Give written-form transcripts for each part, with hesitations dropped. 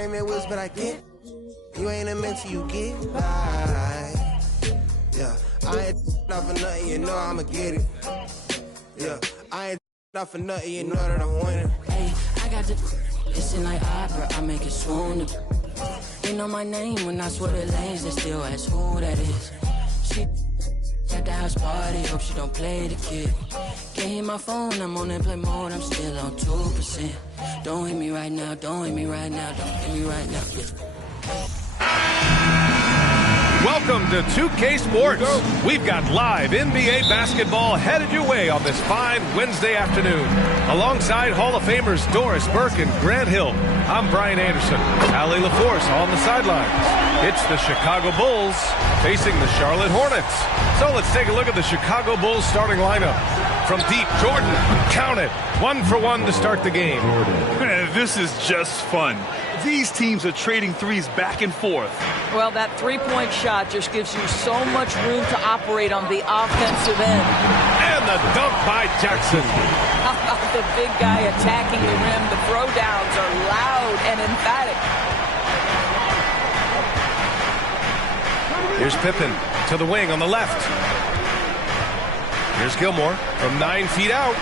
ain't been with, but I get. You ain't a mentor, you get by. Yeah, I ain't off for nothing, you know I'ma get it. Yeah, I ain't off for nothing, you know that I'm winning. Hey, I got the listen like opera, I make it swoon. They know my name when I swear the lanes, they still ask who that is. She at the house party, hope she don't play the kid. Can't hear my phone, I'm on airplane mode, I'm still on 2%. Don't hit me right now, don't hit me right now, don't hit me right now, yeah. Welcome to 2K Sports. We've got live NBA basketball headed your way on this fine Wednesday afternoon. Alongside Hall of Famers Doris Burke and Grant Hill, I'm Brian Anderson. Allie LaForce on the sidelines. It's the Chicago Bulls facing the Charlotte Hornets. So let's take a look at the Chicago Bulls starting lineup. From deep, Jordan, count it, 1 for 1 to start the game. Man, this is just fun. These teams are trading threes back and forth. Well, that three-point shot just gives you so much room to operate on the offensive end. And the dunk by Jackson. How about the big guy attacking the rim? The throwdowns are loud and emphatic. Here's Pippen to the wing on the left. Here's Gilmore from 9 feet out.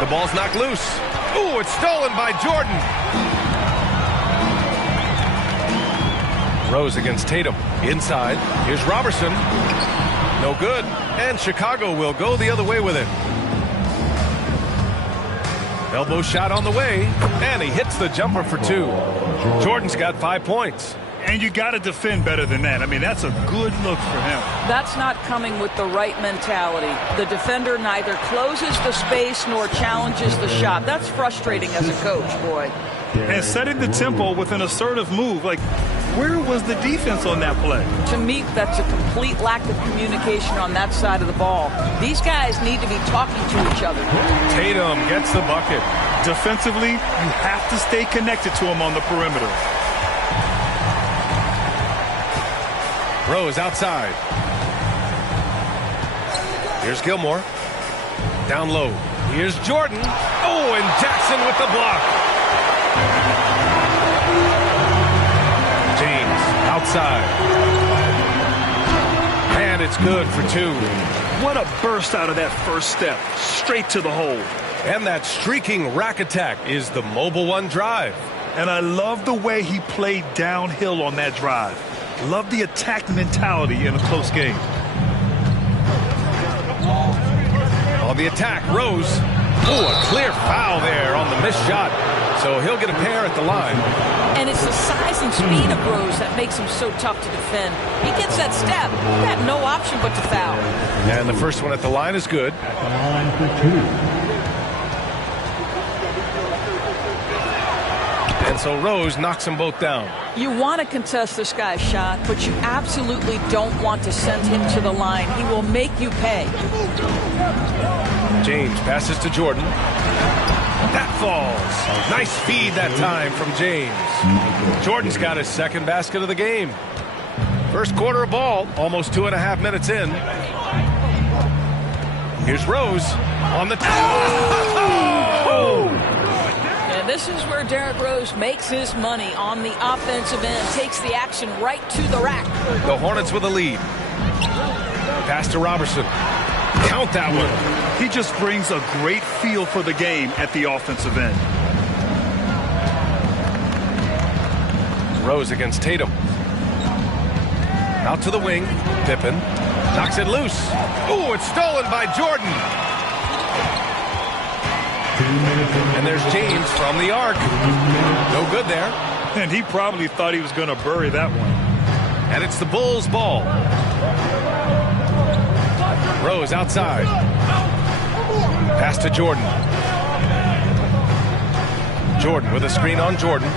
The ball's knocked loose. Ooh, it's stolen by Jordan. Rose against Tatum. Inside. Here's Robertson. No good. And Chicago will go the other way with it. Elbow shot on the way. And he hits the jumper for 2. Jordan's got 5 points. And you got to defend better than that. I mean, that's a good look for him. That's not coming with the right mentality. The defender neither closes the space nor challenges the shot. That's frustrating as a coach, boy. And setting the tempo with an assertive move. Like, where was the defense on that play? To me, that's a complete lack of communication on that side of the ball. These guys need to be talking to each other. Tatum gets the bucket. Defensively, you have to stay connected to him on the perimeter. Rose outside. Here's Gilmore. Down low. Here's Jordan. Oh, and Jackson with the block. James outside. And it's good for 2. What a burst out of that first step. Straight to the hole. And that streaking rack attack is the mobile one drive. And I love the way he played downhill on that drive. Love the attack mentality in a close game. On the attack, Rose. Oh, a clear foul there on the missed shot. So he'll get a pair at the line. And it's the size and speed of Rose that makes him so tough to defend. He gets that step. He got no option but to foul. And the first one at the line is good. At the line for 2. And so Rose knocks them both down. You want to contest this guy's shot, but you absolutely don't want to send him to the line. He will make you pay. James passes to Jordan. That falls. Nice feed that time from James. Jordan's got his second basket of the game. First quarter of ball, almost 2.5 minutes in. Here's Rose on the And this is where Derrick Rose makes his money on the offensive end. Takes the action right to the rack. The Hornets with a lead. Pass to Robertson. Count that one. He just brings a great feel for the game at the offensive end. Rose against Tatum. Out to the wing. Pippen knocks it loose. Ooh, it's stolen by Jordan. And there's James from the arc. No good there. And he probably thought he was going to bury that one. And it's the Bulls' ball. Rose outside. Pass to Jordan. Jordan with a screen on Jordan.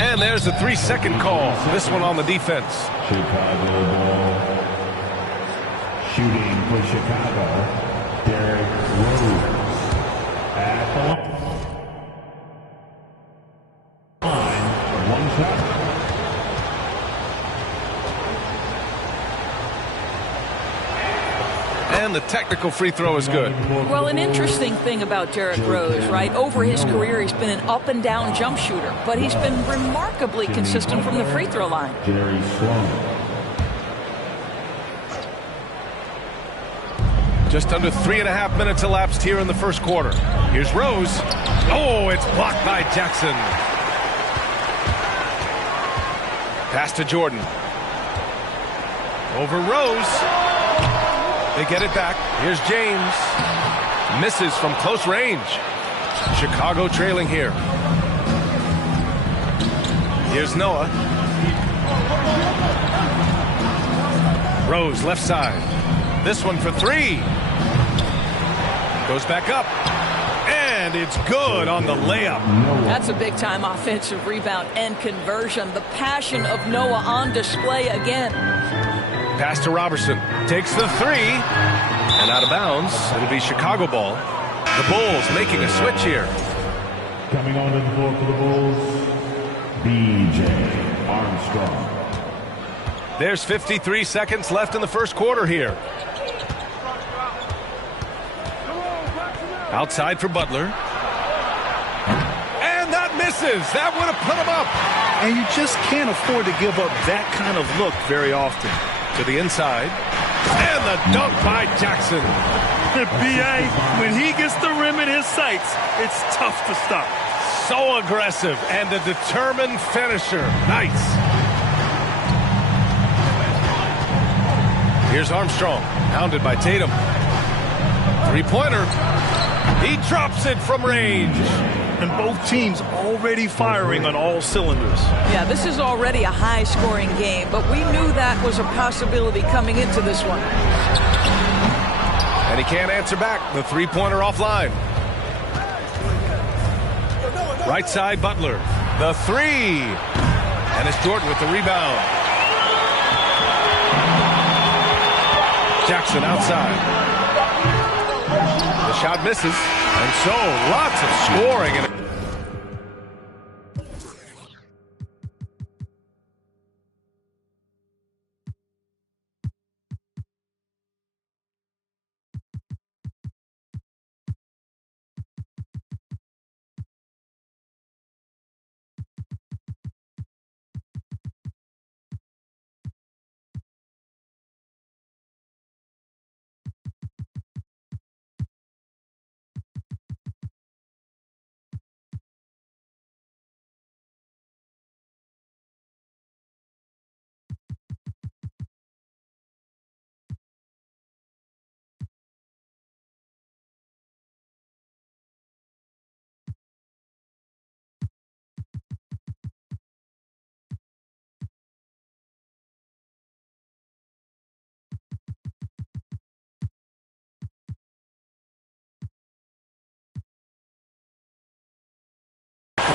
And there's a 3-second call. This one on the defense. Chicago ball. Shooting for Chicago. Derrick Rose at the line. 1 shot. And the technical free throw is good. Well, an interesting thing about Derrick Rose, right? Over his career, he's been an up and down jump shooter, but he's been remarkably consistent from the free throw line. Jerry Sloan. Just under 3.5 minutes elapsed here in the first quarter. Here's Rose. Oh, it's blocked by Jackson. Pass to Jordan. Over Rose. They get it back. Here's James. Misses from close range. Chicago trailing here. Here's Noah. Rose left side. This one for three. Goes back up. And it's good on the layup. That's a big-time offensive rebound and conversion. The passion of Noah on display again. Pass to Robertson. Takes the three. And out of bounds. It'll be Chicago ball. The Bulls making a switch here. Coming onto the floor for the Bulls, B.J. Armstrong. There's 53 seconds left in the first quarter here. Outside for Butler. And that misses. That would have put him up. And you just can't afford to give up that kind of look very often. To the inside. And the dunk by Jackson. B.A., when he gets the rim in his sights, it's tough to stop. So aggressive and a determined finisher. Nice. Here's Armstrong. Pounded by Tatum. Three-pointer. He drops it from range. And both teams already firing on all cylinders. Yeah, this is already a high-scoring game, but we knew that was a possibility coming into this one. And he can't answer back. The three-pointer offline. Right side, Butler. The three. And it's Jordan with the rebound. Jackson outside. The shot misses. And so, lots of scoring.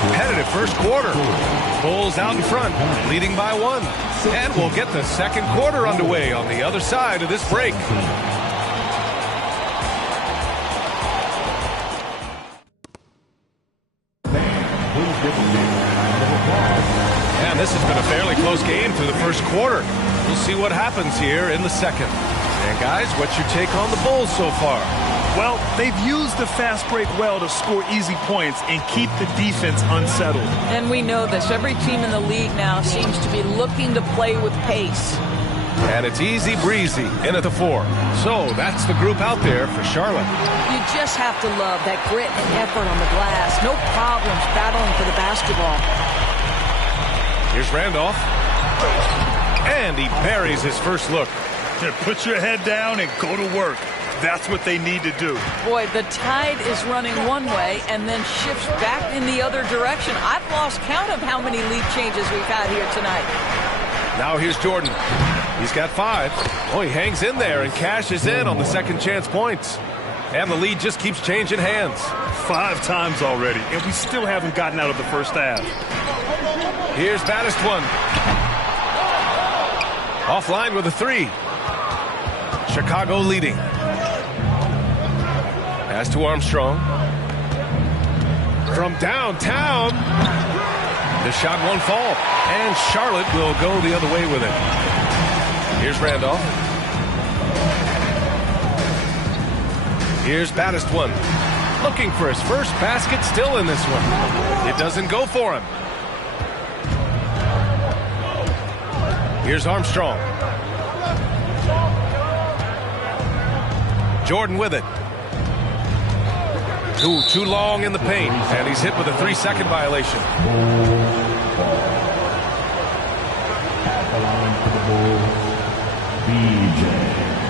Competitive first quarter. Bulls out in front, leading by one. And we'll get the second quarter underway on the other side of this break. And this has been a fairly close game through the first quarter. We'll see what happens here in the second. And guys, what's your take on the Bulls so far? Well, they've used the fast break well to score easy points and keep the defense unsettled. And we know this. Every team in the league now seems to be looking to play with pace. And it's easy breezy in at the 4. So that's the group out there for Charlotte. You just have to love that grit and effort on the glass. No problems battling for the basketball. Here's Randolph. And he buries his first look. Put your head down and go to work. That's what they need to do. Boy, the tide is running one way and then shifts back in the other direction. I've lost count of how many lead changes we've had here tonight. Now here's Jordan. He's got 5. Oh, he hangs in there and cashes in on the second chance points. And the lead just keeps changing hands. 5 times already, and we still haven't gotten out of the first half. Here's baddest one. Offline with a 3. Chicago leading. Pass to Armstrong. From downtown. The shot won't fall. And Charlotte will go the other way with it. Here's Randolph. Here's baddest one. Looking for his first basket, still in this one. It doesn't go for him. Here's Armstrong. Jordan with it. Ooh, too long in the paint, and he's hit with a 3-second violation. At the line for the Bulls, B.J.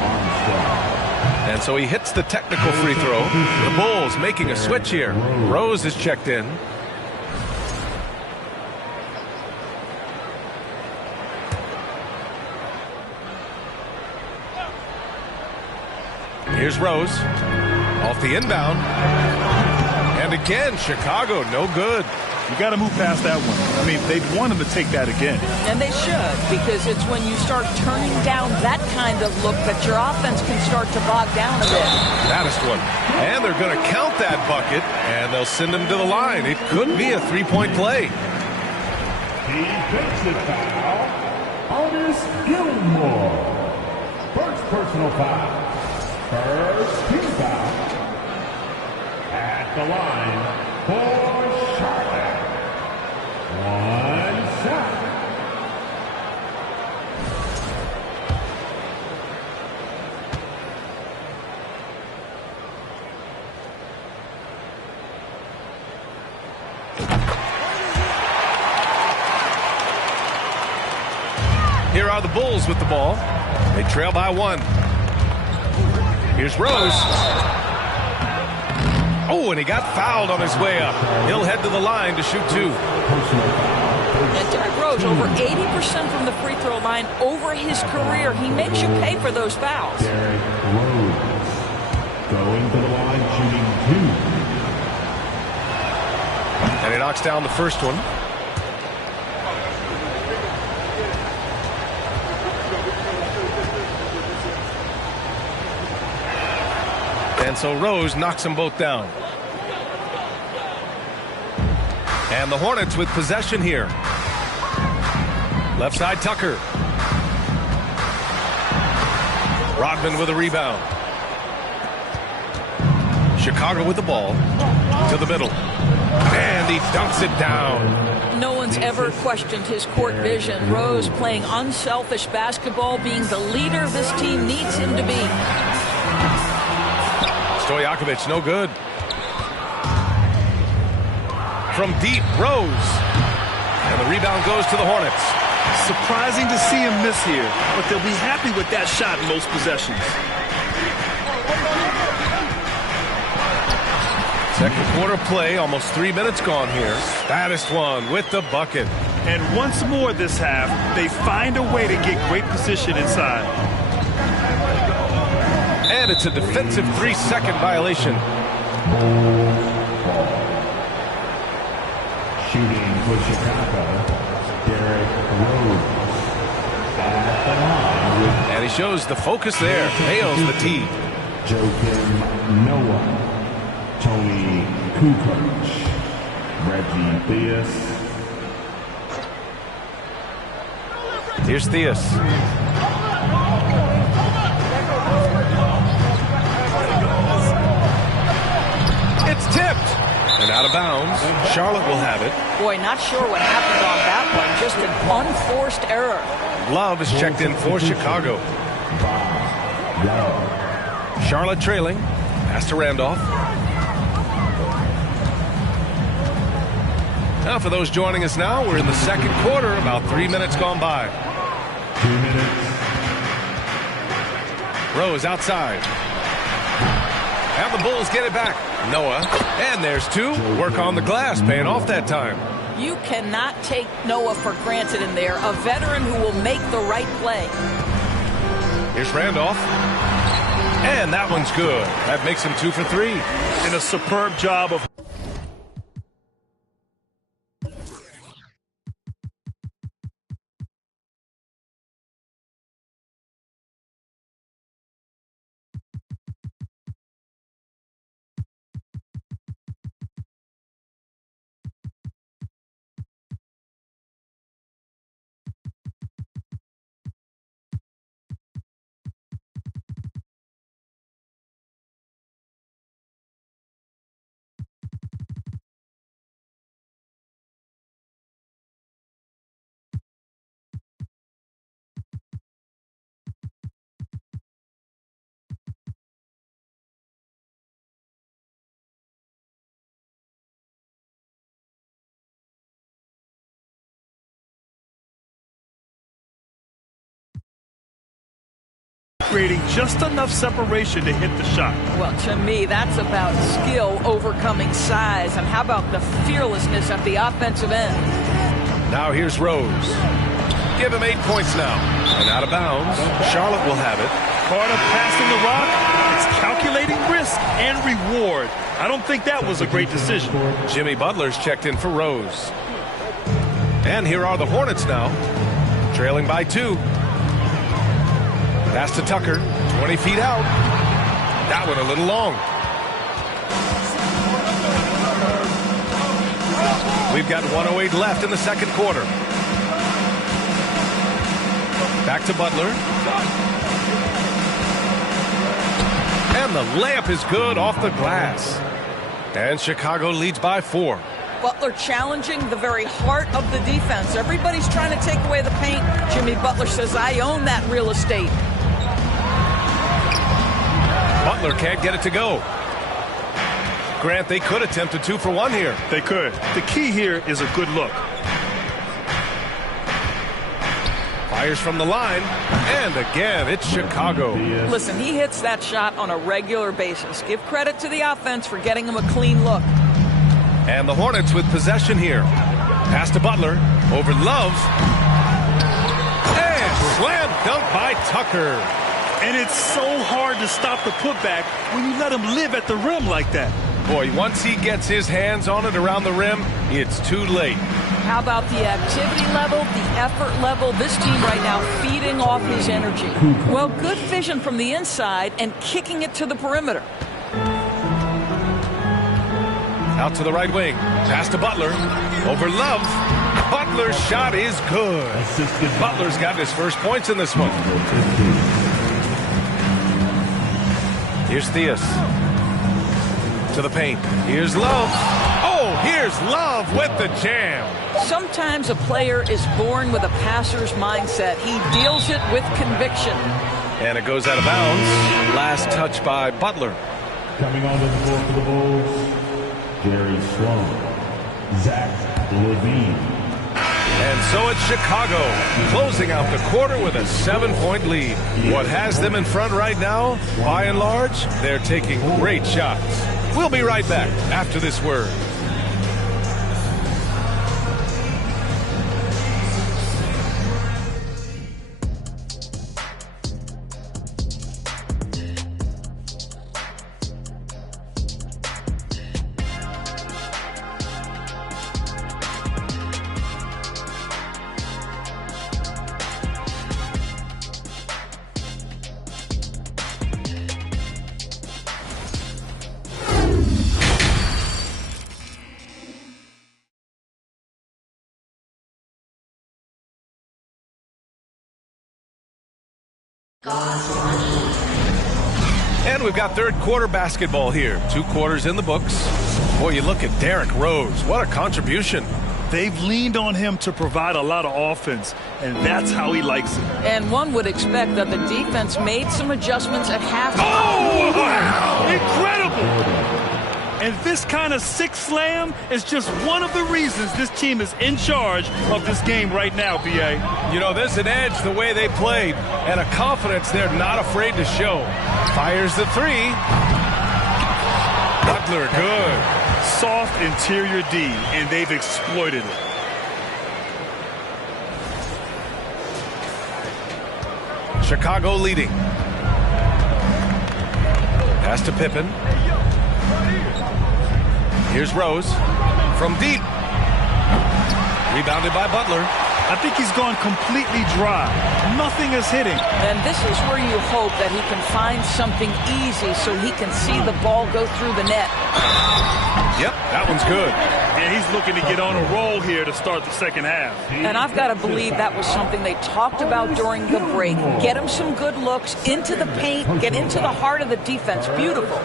Armstrong. And so he hits the technical free throw. The Bulls making a switch here. Rose is checked in. Here's Rose. Off the inbound. And again, Chicago, no good. You got to move past that one. I mean, they'd want him to take that again. And they should, because it's when you start turning down that kind of look that your offense can start to bog down a bit. Baddest one. And they're going to count that bucket, and they'll send him to the line. It could be a three-point play. Defensive foul, Otis Gilmore. First personal foul. First team foul. At the line for Charlotte. One shot. Here are the Bulls with the ball. They trail by 1. Here's Rose. Oh, and he got fouled on his way up. He'll head to the line to shoot 2. And Derrick Rose, over 80% from the free throw line over his career. He makes you pay for those fouls. Derrick Rose going to the line, shooting 2. And he knocks down the first one. And so Rose knocks them both down. And the Hornets with possession here. Left side, Tucker. Rodman with a rebound. Chicago with the ball. To the middle. And he dunks it down. No one's ever questioned his court vision. Rose playing unselfish basketball, being the leader this team needs him to be. Stojakovic, no good. From deep, Rose. And the rebound goes to the Hornets. Surprising to see him miss here, but they'll be happy with that shot in most possessions. Second quarter play, almost 3 minutes gone here. Baddest one with the bucket. And once more this half, they find a way to get great position inside. And it's a defensive 3-second violation. Shooting for Chicago, Derrick Rose. At the line with And he shows the focus there. Nails the tee. Joakim Noah, Tony Kukoc, Reggie Theus. Here's Theus. It's tipped. And out of bounds. Charlotte will have it. Boy, not sure what happened on that one. Just an unforced error. Love is checked in for Chicago. Charlotte trailing. Pass to Randolph. Now for those joining us now, we're in the second quarter, about 3 minutes gone by. 2 minutes. Rose outside. And the Bulls get it back. Noah. And there's 2. Work on the glass, paying off that time. You cannot take Noah for granted in there. A veteran who will make the right play. Here's Randolph. And that one's good. That makes him 2 for 3. And a superb job of creating just enough separation to hit the shot. Well, to me, that's about skill overcoming size. And how about the fearlessness at the offensive end? Now here's Rose. Give him 8 points now. And out of bounds. Charlotte will have it. Carter passing the rock. It's calculating risk and reward. I don't think that was a great decision. Jimmy Butler's checked in for Rose. And here are the Hornets now. Trailing by 2. Pass to Tucker. 20 feet out. That one a little long. We've got 1:08 left in the second quarter. Back to Butler. And the layup is good off the glass. And Chicago leads by 4. Butler challenging the very heart of the defense. Everybody's trying to take away the paint. Jimmy Butler says, I own that real estate. Butler can't get it to go. Grant, they could attempt a 2 for 1 here. They could. The key here is a good look. Fires from the line. And again, it's Chicago. Listen, he hits that shot on a regular basis. Give credit to the offense for getting him a clean look. And the Hornets with possession here. Pass to Butler. Over Love. And slam dunk by Tucker. And it's so hard to stop the putback when you let him live at the rim like that. Boy, once he gets his hands on it around the rim, it's too late. How about the activity level, the effort level? This team right now feeding off his energy. Well, good vision from the inside and kicking it to the perimeter. Out to the right wing. Pass to Butler. Over Love. Butler's shot is good. Butler's got his first points in this one. Here's Theus. To the paint. Here's Love. Oh, here's Love with the jam. Sometimes a player is born with a passer's mindset. He deals it with conviction. And it goes out of bounds. Last touch by Butler. Coming onto the floor for the Bulls, Jerry Sloan, Zach Levine. And so it's Chicago, closing out the quarter with a 7-point lead. What has them in front right now, by and large, they're taking great shots. We'll be right back after this word. And we've got third quarter basketball here. 2 quarters in the books. Boy, you look at Derrick Rose. What a contribution. They've leaned on him to provide a lot of offense, and that's how he likes it. And one would expect that the defense made some adjustments at halftime. Oh, wow! Incredible! And this kind of sick slam is just one of the reasons this team is in charge of this game right now, B.A. You know, there's an edge the way they played and a confidence they're not afraid to show. Fires the 3. Butler, good. Soft interior D, and they've exploited it. Chicago leading. Pass to Pippen. Here's Rose from deep. Rebounded by Butler. I think he's gone completely dry. Nothing is hitting. And this is where you hope that he can find something easy so he can see the ball go through the net. Yep, that one's good. And he's looking to get on a roll here to start the second half. And I've got to believe that was something they talked about during the break. Get him some good looks into the paint, get into the heart of the defense. Beautiful.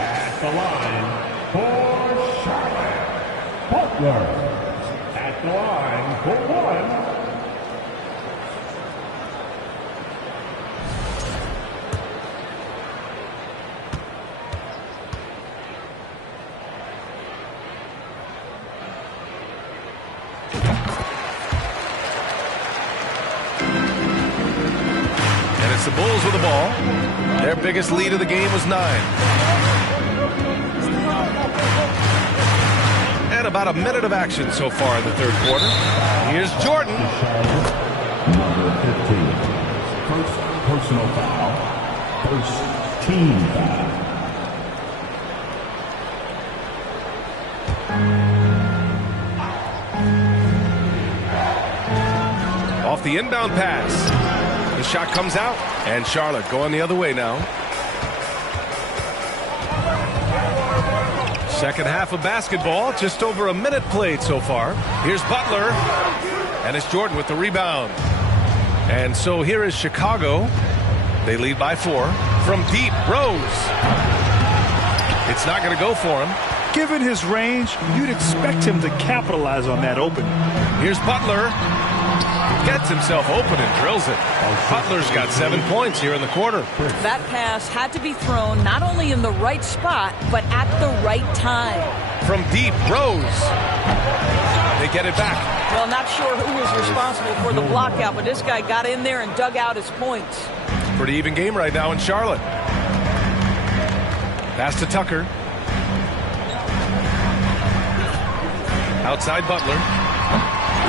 At the line for Charlotte, Butler. At the line for 1. It's the Bulls with the ball. Their biggest lead of the game was 9. And about a minute of action so far in the third quarter. Here's Jordan. Number 15. First personal foul. First team foul. Off the inbound pass. The shot comes out, and Charlotte going the other way now. Second half of basketball, just over a minute played so far. Here's Butler, and it's Jordan with the rebound. And so here is Chicago. They lead by 4. From deep, Rose. It's not going to go for him. Given his range, you'd expect him to capitalize on that opening. Here's Butler. Gets himself open and drills it. Butler's got 7 points here in the quarter. That pass had to be thrown not only in the right spot, but at the right time. From deep, Rose. They get it back. Well, not sure who was responsible for the block out, but this guy got in there and dug out his points. Pretty even game right now in Charlotte. Pass to Tucker. Outside Butler.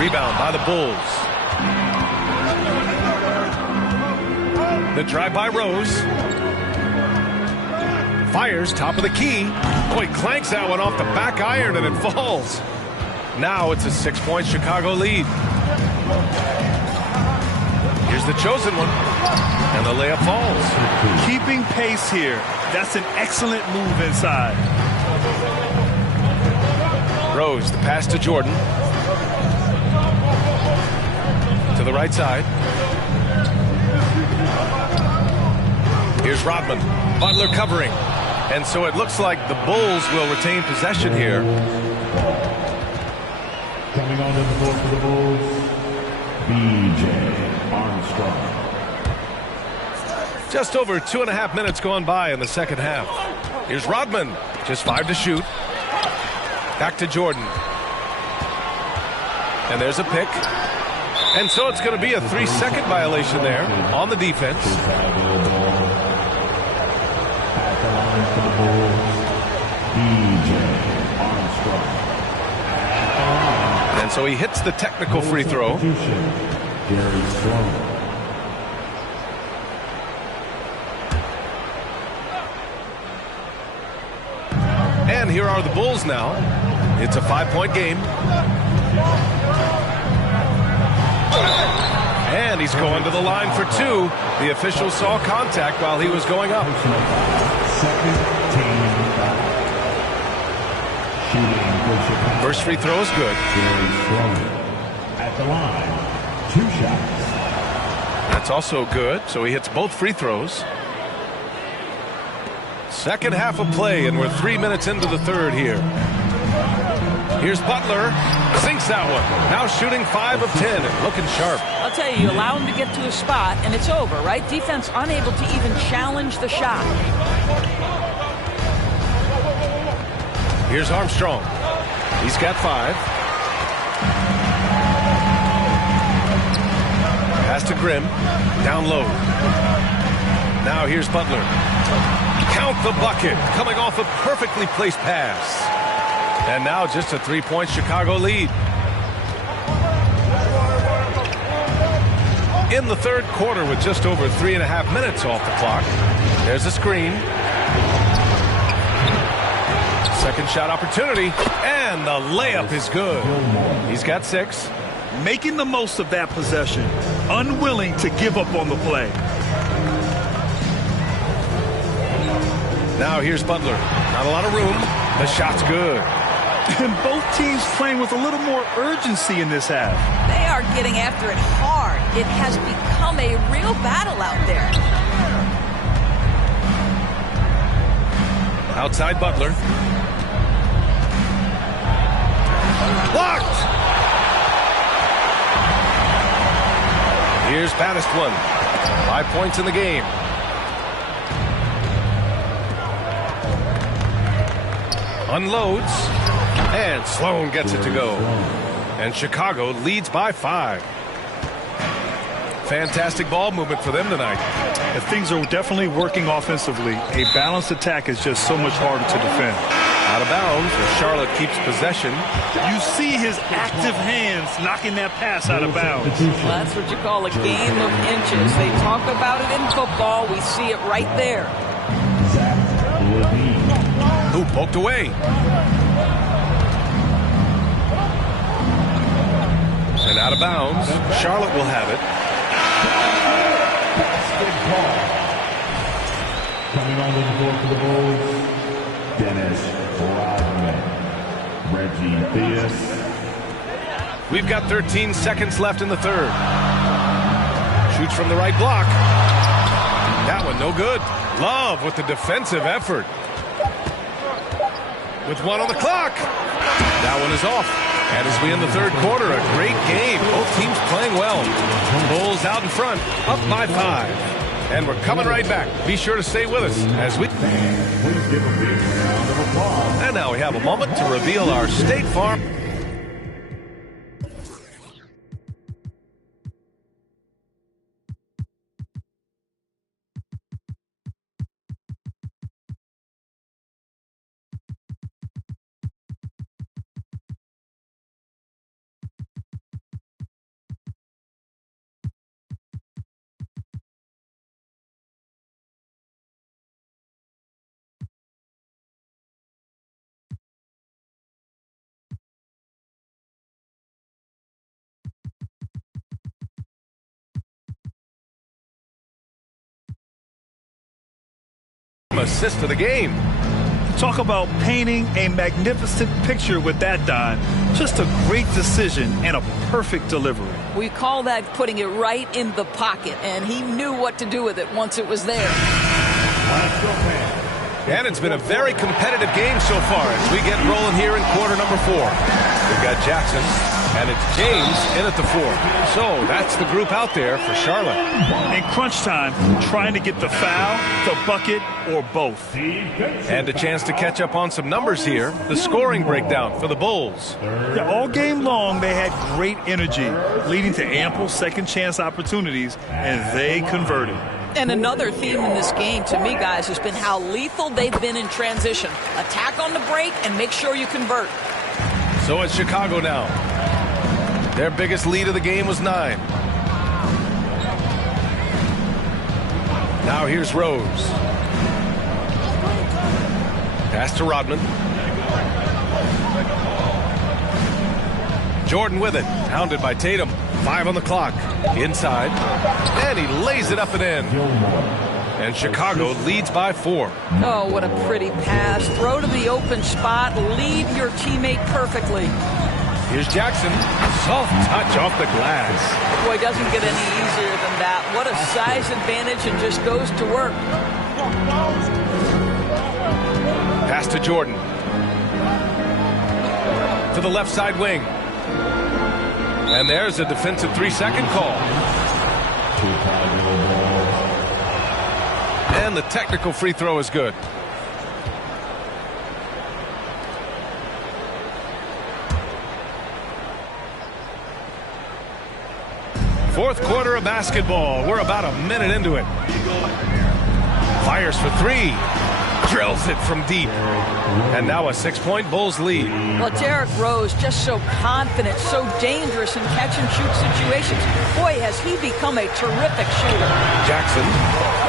Rebound by the Bulls. The drive by Rose. Fires top of the key. Oh, he clanks that one off the back iron and it falls. Now it's a 6-point Chicago lead. Here's the chosen one. And the layup falls. Keeping pace here. That's an excellent move inside. Rose, the pass to Jordan. To the right side. Here's Rodman. Butler covering. And so it looks like the Bulls will retain possession here. Coming on the floor for the Bulls, B.J. Armstrong. Just over 2.5 minutes gone by in the second half. Here's Rodman. Just 5 to shoot. Back to Jordan. And there's a pick. And so it's going to be a 3-second violation there on the defense. And so he hits the technical free throw. And here are the Bulls now. It's a 5-point game. And he's going to the line for 2. The official saw contact while he was going up. First free throw is good. At the line, 2 shots. That's also good, so he hits both free throws. Second half of play, and we're 3 minutes into the third here. Here's Butler. Sinks that one. Now shooting 5 of 10 and looking sharp. I'll tell you, you allow him to get to a spot, and it's over, right? Defense unable to even challenge the shot. Here's Armstrong. He's got 5. Pass to Grimm. Down low. Now here's Butler. Count the bucket. Coming off a perfectly placed pass. And now just a 3-point Chicago lead. In the third quarter with just over 3.5 minutes off the clock. There's a screen. Second shot opportunity. And the layup is good. He's got 6. Making the most of that possession. Unwilling to give up on the play. Now here's Butler. Not a lot of room. The shot's good. And both teams playing with a little more urgency in this half. They are getting after it hard. It has become a real battle out there. Outside Butler. Blocked! Here's Baddest one. 5 points in the game. Unloads. And Sloan gets it to go. And Chicago leads by 5. fantastic ball movement for them tonight. And things are definitely working offensively. A balanced attack is just so much harder to defend. Out of bounds as Charlotte keeps possession. You see his active hands knocking that pass out of bounds. Well, that's what you call a game of inches. They talk about it in football. We see it right there. Who poked away. And out of bounds. Charlotte will have it. Coming on the board for the Bulls, Dennis Rodman, Reggie Theus. We've got 13 seconds left in the third. Shoots from the right block. That one no good. Love with the defensive effort. With 1 on the clock. That one is off. And as we end the third quarter, a great game. Both teams playing well. Bulls out in front, up by 5. And we're coming right back. Be sure to stay with us as we... And now we have a moment to reveal our State Farm... assist to the game. Talk about painting a magnificent picture with that, Don. Just a great decision and a perfect delivery. We call that putting it right in the pocket, and he knew what to do with it once it was there. And it's been a very competitive game so far as we get rolling here in quarter number 4. We've got Jackson, and it's James in at the 4. So that's the group out there for Charlotte. In crunch time, trying to get the foul, the bucket, or both. And a chance to catch up on some numbers here. The scoring breakdown for the Bulls. Yeah, all game long, they had great energy, leading to ample second chance opportunities, and they converted. And another theme in this game, to me, guys, has been how lethal they've been in transition. Attack on the break and make sure you convert. So it's Chicago now. Their biggest lead of the game was 9. Now here's Rose. Pass to Rodman. Jordan with it. Hounded by Tatum. 5 on the clock. Inside. And he lays it up and in. And Chicago leads by 4. Oh, what a pretty pass. Throw to the open spot. Lead your teammate perfectly. Here's Jackson. Soft touch off the glass. Boy, doesn't get any easier than that. What a size advantage, and just goes to work. Pass to Jordan. To the left side wing. And there's a defensive 3-second call. And the technical free throw is good. Fourth quarter of basketball. We're about a minute into it. Fires for 3. Drills it from deep. And now a 6-point Bulls lead. Well, Derrick Rose just so confident, so dangerous in catch-and-shoot situations. Boy, has he become a terrific shooter. Jackson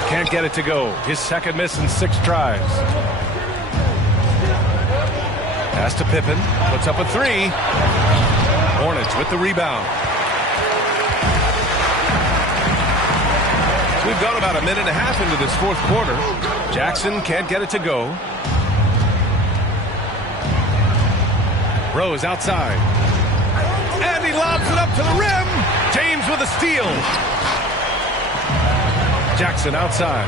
can't get it to go. His second miss in 6 tries. Pass to Pippen. Puts up a 3. Hornets with the rebound. We've gone about a minute and a half into this fourth quarter. Jackson can't get it to go. Rose outside. And he lobs it up to the rim. James with a steal. Jackson outside.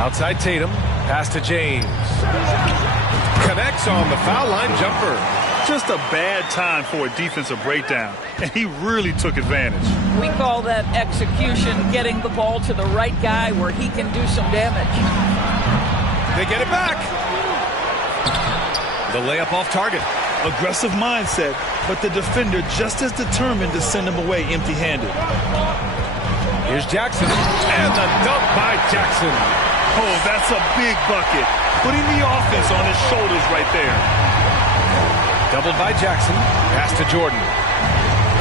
Outside Tatum. Pass to James. Connects on the foul line jumper. Just a bad time for a defensive breakdown, and he really took advantage. We call that execution, getting the ball to the right guy where he can do some damage. They get it back. The layup off target. Aggressive mindset, but the defender just as determined to send him away empty-handed. Here's Jackson, and the dunk by Jackson. Oh, that's a big bucket. Putting the offense on his shoulders right there. Doubled by Jackson. Pass to Jordan.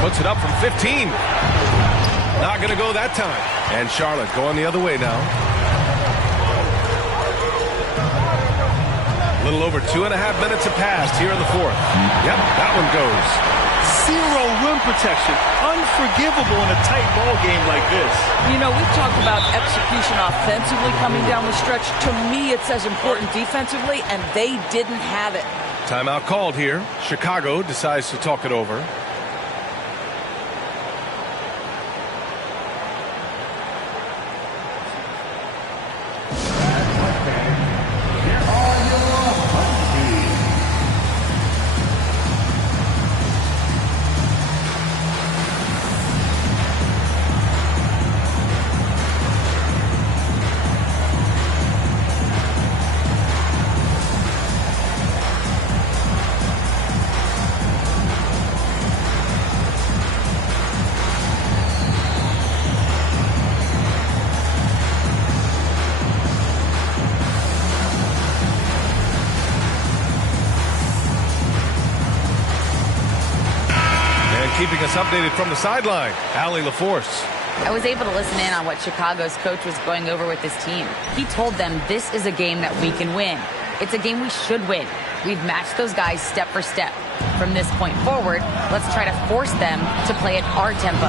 Puts it up from 15. Not going to go that time. And Charlotte going the other way now. A little over 2.5 minutes have passed here in the fourth. Yep, that one goes. Zero rim protection. Unforgivable in a tight ball game like this. You know, we've talked about execution offensively coming down the stretch. To me, it's as important defensively, and they didn't have it. Timeout called here. Chicago decides to talk it over. Keeping us updated from the sideline, Allie LaForce. I was able to listen in on what Chicago's coach was going over with his team. He told them this is a game that we can win. It's a game we should win. We've matched those guys step for step. From this point forward, let's try to force them to play at our tempo.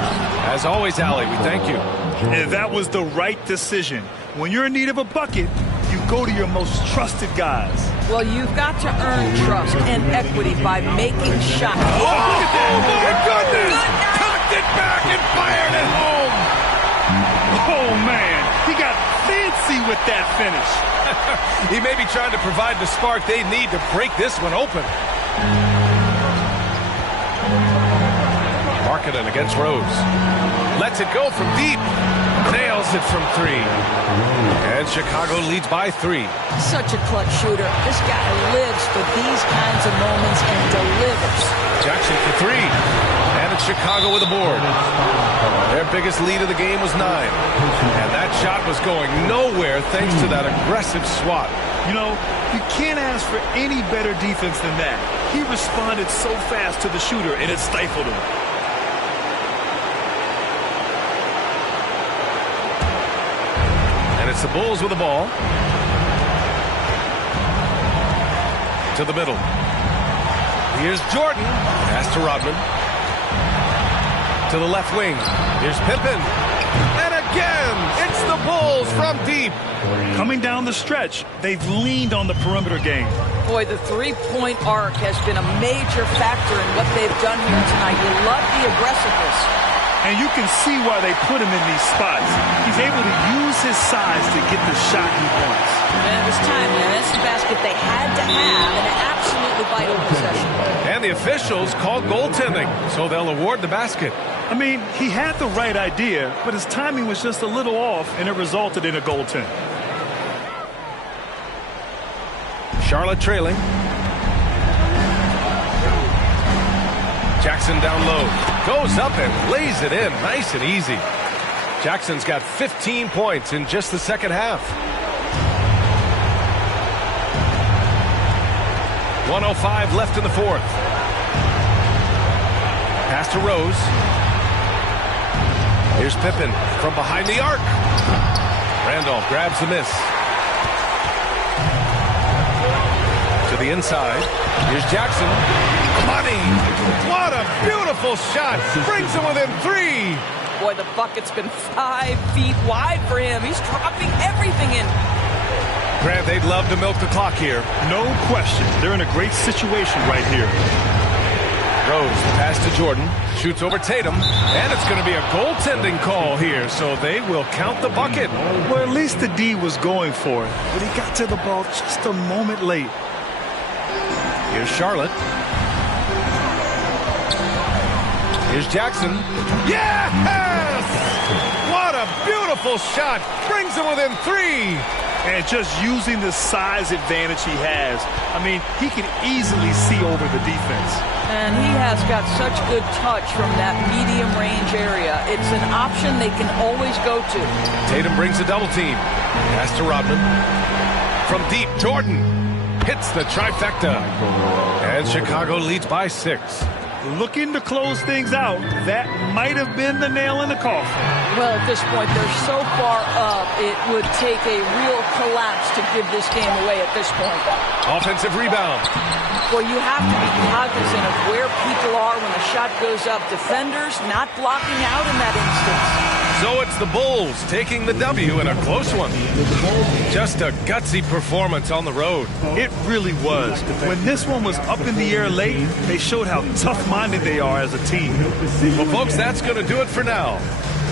As always, Allie, we thank you. And that was the right decision. When you're in need of a bucket, you go to your most trusted guys. Well, you've got to earn trust and equity by making shots. Oh, look at that! My goodness! Cocked it back and fired it home! Oh, man. He got fancy with that finish. He may be trying to provide the spark they need to break this one open. Markkanen against Rose. Lets it go from deep. Nails it from 3. And Chicago leads by 3. Such a clutch shooter. This guy lives for these kinds of moments and delivers. Jackson for 3. And it's Chicago with a board. Their biggest lead of the game was 9. And that shot was going nowhere thanks to that aggressive swat. You know, you can't ask for any better defense than that. He responded so fast to the shooter, and it stifled him. And it's the Bulls with the ball. To the middle. Here's Jordan. Pass to Rodman. To the left wing. Here's Pippen. And again, it's the Bulls from deep. Coming down the stretch, they've leaned on the perimeter game. Boy, the three-point arc has been a major factor in what they've done here tonight. You love the aggressiveness. And you can see why they put him in these spots. He's able to use his size to get the shot he wants. And it was time, man. That's the basket they had to have, and an absolutely vital possession. And the officials called goaltending, so they'll award the basket. I mean, he had the right idea, but his timing was just a little off, and it resulted in a goaltend. Charlotte trailing. Jackson down low. Goes up and lays it in. Nice and easy. Jackson's got 15 points in just the second half. 1:05 left in the fourth. Pass to Rose. Here's Pippen from behind the arc. Randolph grabs the miss. To the inside. Here's Jackson. Money. What a beautiful shot. Brings him within 3. Boy, the bucket's been 5 feet wide for him. He's dropping everything in. Grant, they'd love to milk the clock here. No question. They're in a great situation right here. Rose, pass to Jordan. Shoots over Tatum. And it's going to be a goaltending call here, so they will count the bucket. Well, at least the D was going for it, but he got to the ball just a moment late. Here's Charlotte. Here's Jackson. Yes! What a beautiful shot. Brings him within 3. And just using the size advantage he has, I mean, he can easily see over the defense. And he has got such good touch from that medium range area. It's an option they can always go to. Tatum brings a double team. Pass to Rodman. From deep, Jordan hits the trifecta. And Chicago leads by 6. Looking to close things out, that might have been the nail in the coffin. Well, at this point, they're so far up, it would take a real collapse to give this game away at this point. Offensive rebound. Well, you have to be cognizant of where people are when the shot goes up. Defenders not blocking out in that instance. So it's the Bulls taking the W in a close one. Just a gutsy performance on the road. It really was. When this one was up in the air late, they showed how tough-minded they are as a team. Well, folks, that's going to do it for now.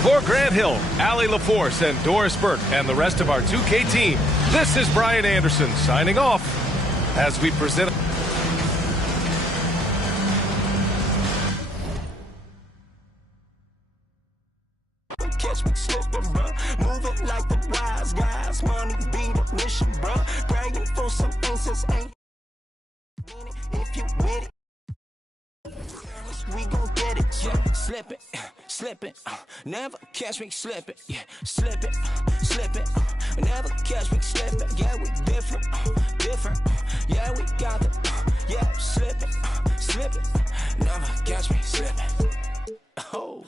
For Grant Hill, Allie LaForce, and Doris Burke, and the rest of our 2K team, this is Brian Anderson signing off as we present... Catch me slipping, bro. Moving like the wise guys. Money be the mission, bro. Bragging for some answers ain't. If you with it, we gon' get it. Yeah, slip it. Never catch me slipping. Yeah, slip it. Never catch me slipping. Yeah, we different. Yeah, we got it. Yeah, slip it. Never catch me slipping. Oh.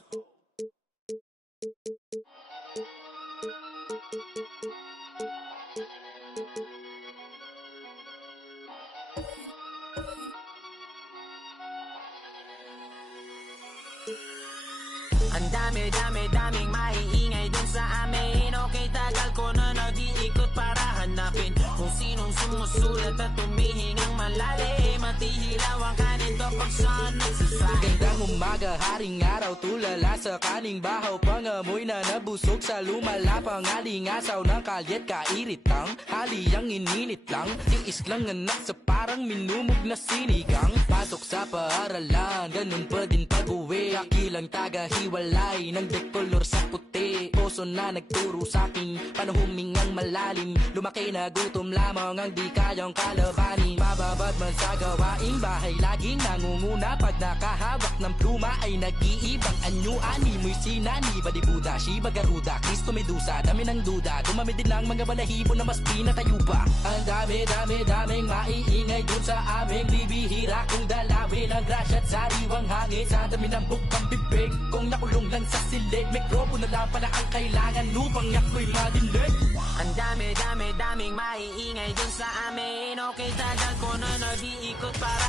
Ang daming maiingay dun sa amin. Okay, tagal ko na nag-iikot para hanapin kung sinong sumusulat at tumihingang malalim. Matihilaw ang kanito pag saan nagsasabi. Gandang umaga, haring araw, tulala sa kaning bahaw. Pangamoy na nabusog sa lumalapang alingasaw ng kalyet kairitang. Haliyang ininit lang, tiis lang anak sa parang minumog na sinigang. Pasok sa paaralan, ganun pa din pag-uwi. Akilang taga-hiwalay ng dekolor sa puti. Puso na nagturo sa'kin, paano humingang malalim. Lumaki na gutom lamang ang di kayang kalabanin. Mababad man sa gawaing bahay, laging nangunguna. Pag nakahawak ng pluma ay nag-iibang anyuani. Mo'y sinani, badibuda, Shiba Garuda, Kristo Medusa. Dami ng duda, dumami din lang mga balahibo na mas pinatayo pa. Ang daming maiingay dun sa aming bibihira. Kung dalawin ang grasya at sariwang hangin. Sa dami ng bukang bibig, kung nakulong lang sa silid. Mikropono lang pala ang kailangan upang ako'y madilig. Ang daming maiingay dun sa amin. Okay, tagal ko na nag-iikot para...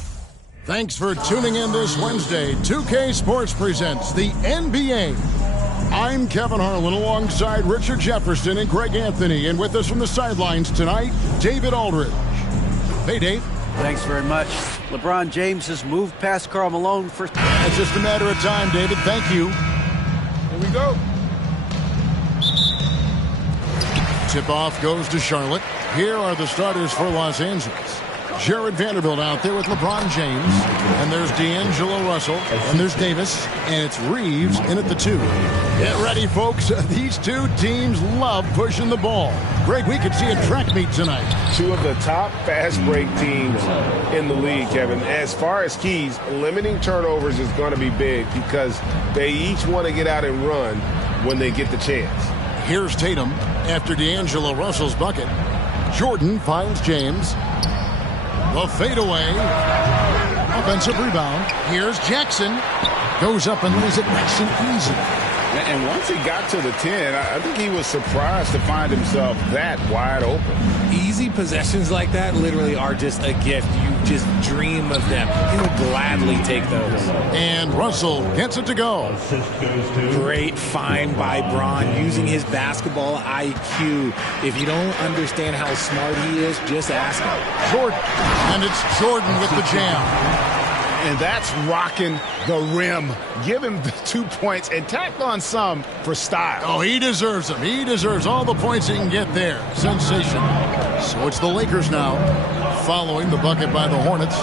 Thanks for tuning in this Wednesday. 2K Sports presents the NBA. I'm Kevin Harlan alongside Richard Jefferson and Greg Anthony. And with us from the sidelines tonight, David Aldridge. Hey, Dave. Thanks very much. LeBron James has moved past Karl Malone for... It's just a matter of time, David. Thank you. Here we go. Tip-off goes to Charlotte. Here are the starters for Los Angeles. Jared Vanderbilt out there with LeBron James. And there's D'Angelo Russell. And there's Davis. And it's Reeves in at the 2. Get ready, folks. These two teams love pushing the ball. Greg, we could see a track meet tonight. Two of the top fast break teams in the league, Kevin. As far as keys, limiting turnovers is going to be big because they each want to get out and run when they get the chance. Here's Tatum after D'Angelo Russell's bucket. Jordan finds James. The fadeaway. Offensive rebound. Here's Jackson. Goes up and lays it nice and easy. And once he got to the 10, I think he was surprised to find himself that wide open. Easy possessions like that literally are just a gift. You just dream of them. He would gladly take those. And Russell gets it to go. Great find by Bron using his basketball IQ. If you don't understand how smart he is, just ask him. Jordan. And it's Jordan with the jam. And that's rocking the rim. Give him the 2 points and tack on some for style. Oh, he deserves them. He deserves all the points he can get there. Sensational. So it's the Lakers now, following the bucket by the Hornets.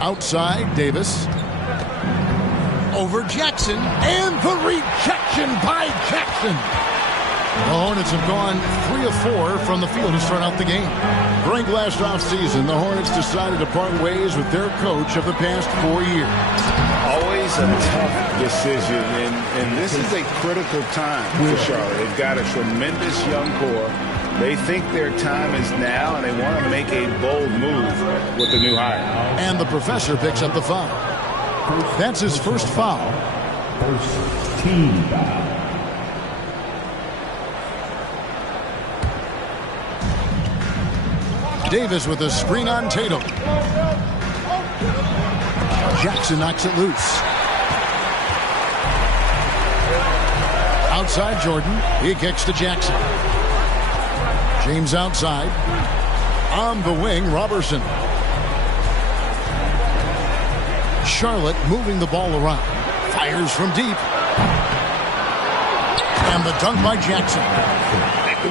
Outside, Davis. Over Jackson. And the rejection by Jackson. The Hornets have gone 3 of 4 from the field to start out the game. During last offseason, the Hornets decided to part ways with their coach of the past 4 years. Always a tough decision, and this is a critical time for Charlotte. They've got a tremendous young core. They think their time is now, and they want to make a bold move with the new hire. And the professor picks up the foul. That's his first foul. First team foul. Davis with a screen on Tatum. Jackson knocks it loose. Outside Jordan. He kicks to Jackson. James outside. On the wing, Robertson. Charlotte moving the ball around. Fires from deep. And the dunk by Jackson.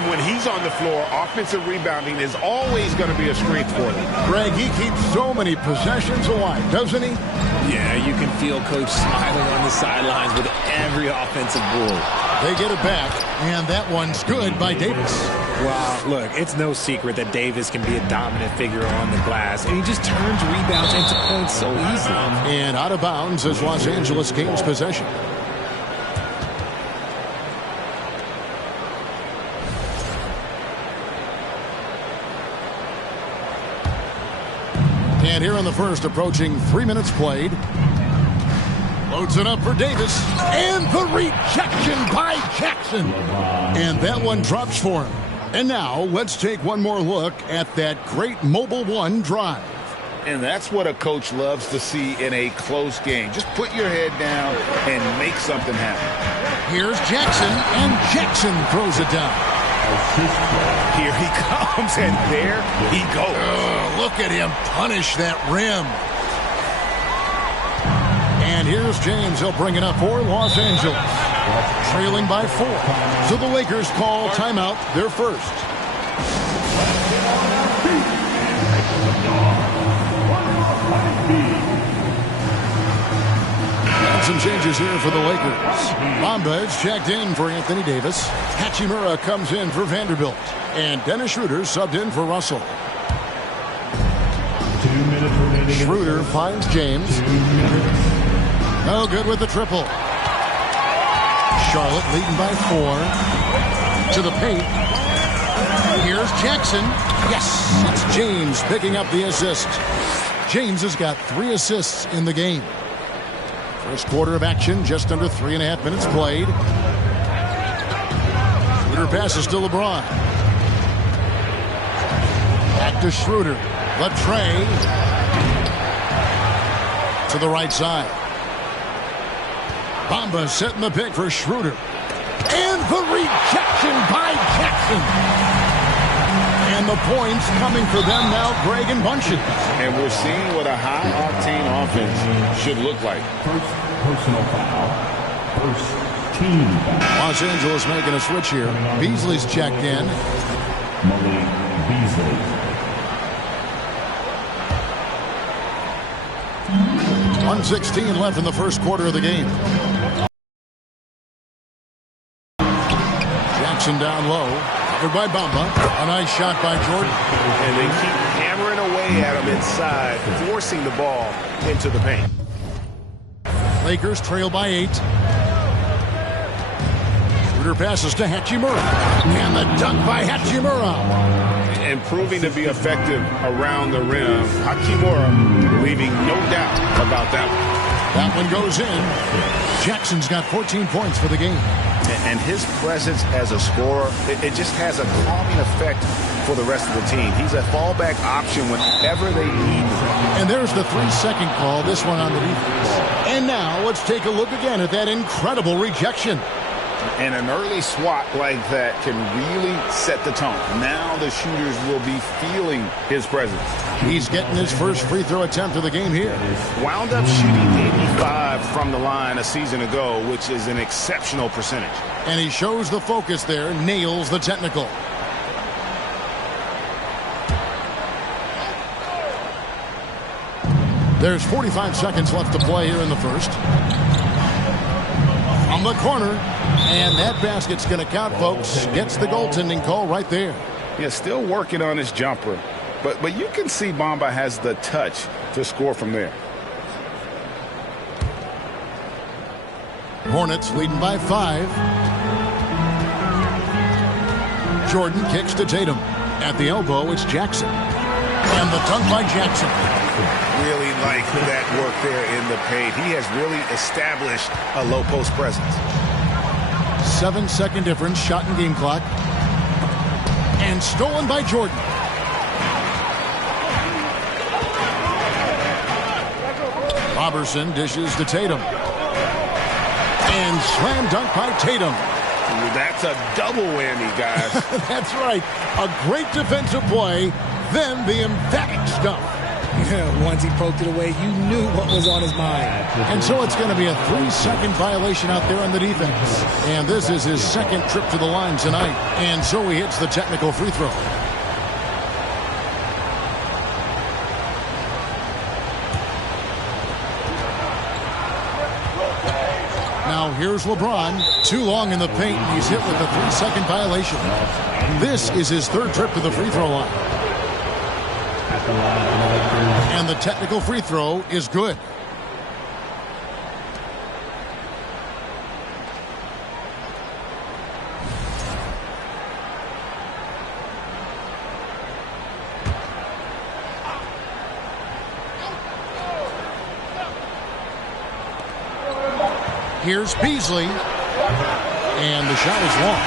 When he's on the floor, offensive rebounding is always going to be a strength for them. Greg, he keeps so many possessions alive, doesn't he? Yeah, you can feel Coach smiling on the sidelines with every offensive ball. They get it back, and that one's good by Davis. Wow, look, it's no secret that Davis can be a dominant figure on the glass, and he just turns rebounds into points so easily. And out of bounds as Los Angeles gains possession. And here in the first, approaching 3 minutes played. Loads it up for Davis. And the rejection by Jackson. And that one drops for him. And now let's take one more look at that great Mobile One drive. And that's what a coach loves to see in a close game. Just put your head down and make something happen. Here's Jackson, and Jackson throws it down. Here he comes, and there he goes. Look at him punish that rim. And here's James. He'll bring it up for Los Angeles. Trailing by 4. So the Lakers call timeout, their first. And some changes here for the Lakers. Bamba is checked in for Anthony Davis. Hachimura comes in for Vanderbilt. And Dennis Schroeder subbed in for Russell. 2 minutes remaining. Schroeder finds James. No good with the triple. Charlotte leading by 4. To the paint. Here's Jackson. Yes, it's James picking up the assist. James has got 3 assists in the game. First quarter of action, just under 3.5 minutes played. Schroeder passes to LeBron. Back to Schroeder. Latrey. To the right side. Bamba setting the pick for Schroeder. And the rejection by Jackson. And the points coming for them now, Greg and Bunches. And we're seeing what a high-octane offense should look like. First personal foul. First team foul. Los Angeles making a switch here. Beasley's checked in. Malik Beasley. 1:16 left in the first quarter of the game. Jackson down low. Covered by Bamba. A nice shot by Jordan. And they keep hammering away at him inside, forcing the ball into the paint. Lakers trail by 8. Schroeder passes to Hachimura. And the dunk by Hachimura. And proving to be effective around the rim. Hachimura leaving no doubt about that one. That one goes in. Jackson's got 14 points for the game. And his presence as a scorer, it just has a calming effect for the rest of the team. He's a fallback option whenever they need him. And there's the 3-second call, this one on the defense. And now let's take a look again at that incredible rejection. And an early swat like that can really set the tone. Now the shooters will be feeling his presence. He's getting his first free throw attempt of the game here. Wound up shooting 85 from the line a season ago, which is an exceptional percentage. And he shows the focus there, nails the technical. There's 45 seconds left to play here in the first. from the corner. And that basket's going to count, folks. Gets the goaltending call right there. Yeah, still working on his jumper. But you can see Bamba has the touch to score from there. Hornets leading by 5. Jordan kicks to Tatum. At the elbow, it's Jackson. And the dunk by Jackson. Really like that work there in the paint. He has really established a low post presence. 7-second difference, shot and game clock. And stolen by Jordan. Robertson dishes to Tatum. And slam dunk by Tatum. That's a double whammy, guys. That's right. A great defensive play, then the emphatic stuff. Yeah, once he poked it away, you knew what was on his mind. And so it's going to be a 3-second violation out there on the defense. And this is his second trip to the line tonight. And so he hits the technical free throw. Now here's LeBron. Too long in the paint, and he's hit with a 3-second violation. This is his third trip to the free throw line. And the technical free throw is good. Here's Beasley. And the shot is long.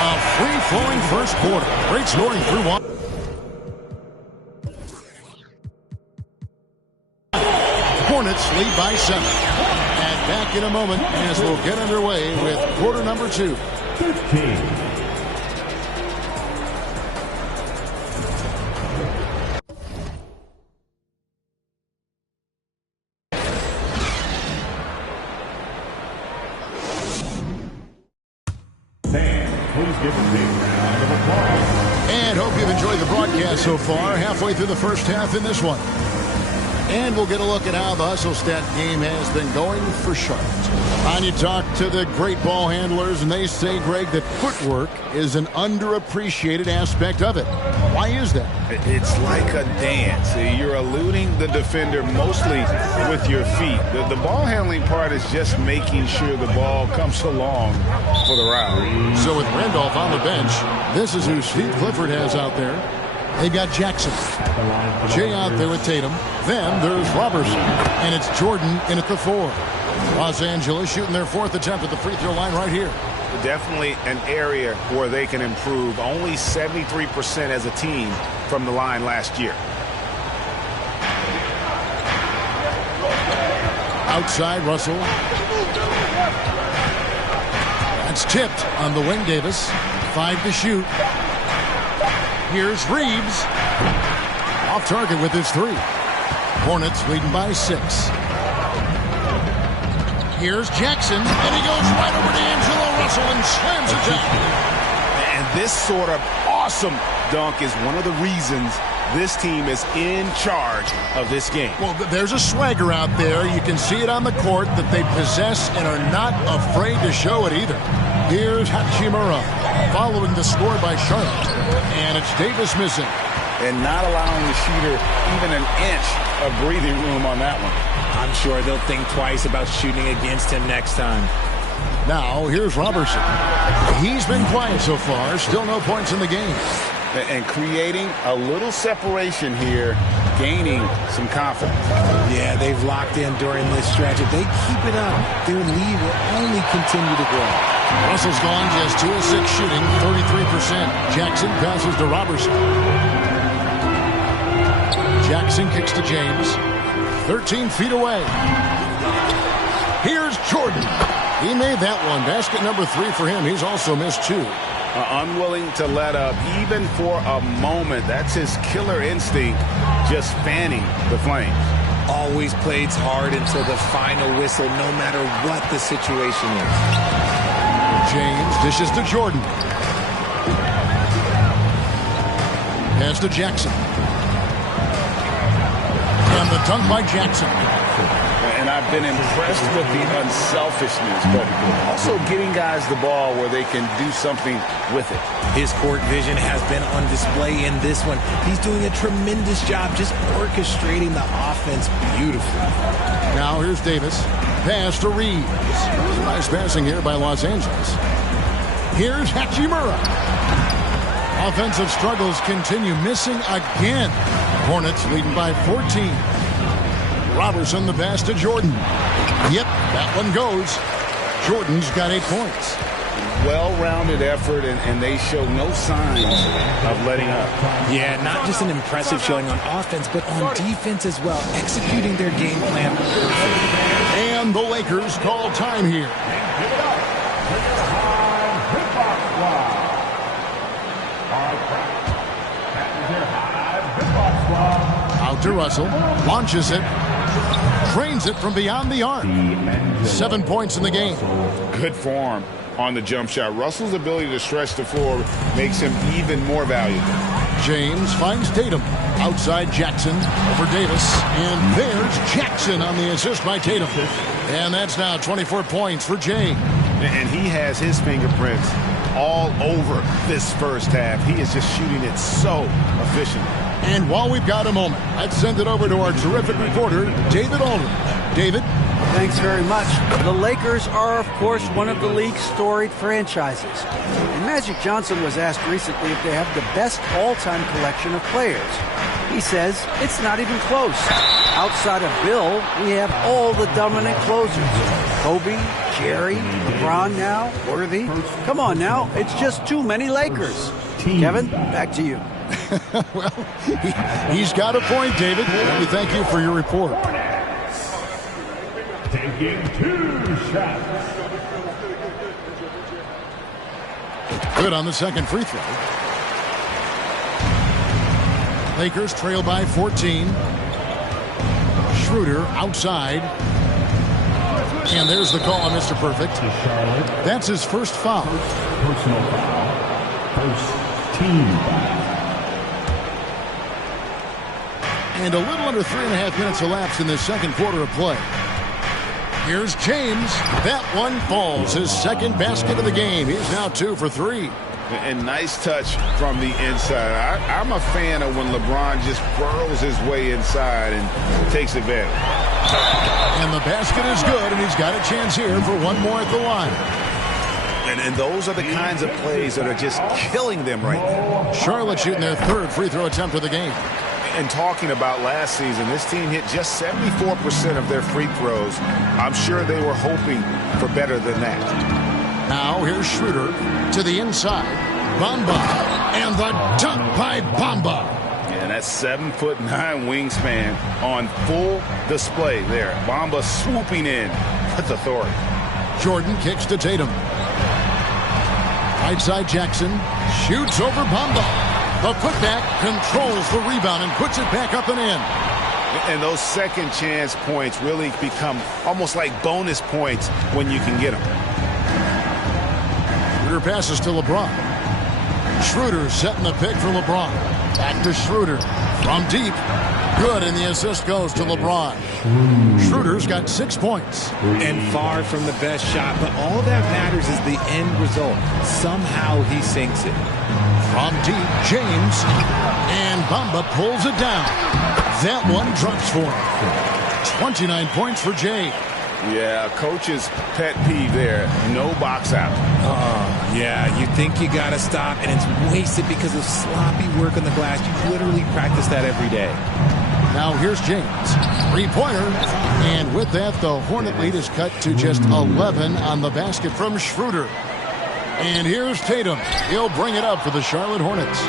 A free-flowing first quarter. Great scoring through one. Hornets lead by 7. And back in a moment as we'll get underway with quarter number 2. 15. And hope you've enjoyed the broadcast so far. Halfway through the first half in this one. And we'll get a look at how the hustle stat game has been going for Charlotte. And you talk to the great ball handlers, and they say, Greg, that footwork is an underappreciated aspect of it. Why is that? It's like a dance. You're eluding the defender mostly with your feet. The ball handling part is just making sure the ball comes along for the round. So with Randolph on the bench, this is who Steve Clifford has out there. They've got Jackson. Jay out there with Tatum. Then there's Robertson. And it's Jordan in at the 4. Los Angeles shooting their 4th attempt at the free throw line right here. Definitely an area where they can improve. Only 73% as a team from the line last year. Outside, Russell. That's tipped on the wing, Davis. 5 to shoot. Here's Reeves. Off target with his 3. Hornets leading by 6. Here's Jackson, and he goes right over to D'Angelo Russell and slams it down. And this sort of awesome dunk is one of the reasons this team is in charge of this game. Well, there's a swagger out there. You can see it on the court that they possess and are not afraid to show it either. Here's Hachimura following the score by Charlotte. And it's Davis missing. And not allowing the shooter even an inch of breathing room on that one. I'm sure they'll think twice about shooting against him next time. Now, here's Robertson. He's been quiet so far. Still no points in the game. And creating a little separation here, gaining some confidence. Yeah, they've locked in during this stretch. If they keep it up, their lead will only continue to grow. Russell's gone just 2 of 6 shooting, 33%. Jackson passes to Robertson. Jackson kicks to James. 13 feet away. Here's Jordan. He made that one. Basket number 3 for him. He's also missed 2. Unwilling to let up even for a moment. That's his killer instinct, just fanning the flames. Always plays hard until the final whistle, no matter what the situation is. James dishes to Jordan. Pass to Jackson. And the dunk by Jackson. And I've been impressed with the unselfishness, but also getting guys the ball where they can do something with it. His court vision has been on display in this one. He's doing a tremendous job just orchestrating the offense beautifully. Now here's Davis. Pass to Reeves. Nice passing here by Los Angeles. Here's Hachimura. Offensive struggles continue, missing again. Hornets leading by 14. Robertson the pass to Jordan. Yep, that one goes. Jordan's got 8 points. Well-rounded effort, and they show no signs of letting up. Yeah, not just an impressive showing on offense, but on defense as well, executing their game plan perfectly. And the Lakers call time here. Out to Russell, launches it, drains it from beyond the arc. 7 points in the game. Good form on the jump shot. Russell's ability to stretch the floor makes him even more valuable. James finds Tatum. Outside Jackson over Davis. And there's Jackson on the assist by Tatum. And that's now 24 points for James. And he has his fingerprints all over this first half. He is just shooting it so efficiently. And while we've got a moment, let's send it over to our terrific reporter, David Aldridge. David? Thanks very much. The Lakers are, of course, one of the league's storied franchises. And Magic Johnson was asked recently if they have the best all-time collection of players. He says it's not even close. Outside of Bill, we have all the dominant closers. Kobe, Jerry, LeBron now, Worthy. Come on now, it's just too many Lakers. Kevin, back to you. Well, he's got a point, David. Let me thank you for your report. Taking 2 shots. Good on the second free throw. Lakers trail by 14. Schroeder outside. And there's the call on Mr. Perfect. That's his first foul. Personal foul. First team foul. And a little under 3.5 minutes elapsed in the second quarter of play. Here's James. That one falls. His second basket of the game. He's now 2 for 3. And nice touch from the inside. I'm a fan of when LeBron just burrows his way inside and takes advantage. And the basket is good, and he's got a chance here for one more at the line. And those are the kinds of plays that are just killing them right now. Charlotte shooting their third free throw attempt of the game. And talking about last season, this team hit just 74% of their free throws. I'm sure they were hoping for better than that. Now here's Schroeder to the inside. Bamba. And the dunk by Bamba. And that's 7'9" wingspan on full display there. Bamba swooping in with authority. Jordan kicks to Tatum. Right side Jackson shoots over Bamba. The putback controls the rebound and puts it back up and in. And those second chance points really become almost like bonus points when you can get them. Schroeder passes to LeBron. Schroeder setting the pick for LeBron. Back to Schroeder from deep. Good, and the assist goes to LeBron. Schroeder's got 6 points. And far from the best shot, but all that matters is the end result. Somehow he sinks it. From deep, James. And Bamba pulls it down. That one drops for him. 29 points for Jay. Yeah, coach's pet peeve there. No box out. Yeah, you think you got to stop, and it's wasted because of sloppy work on the glass. You literally practice that every day. Now here's James. Three-pointer. And with that, the Hornet lead is cut to just 11 on the basket from Schroeder. And here's Tatum. He'll bring it up for the Charlotte Hornets.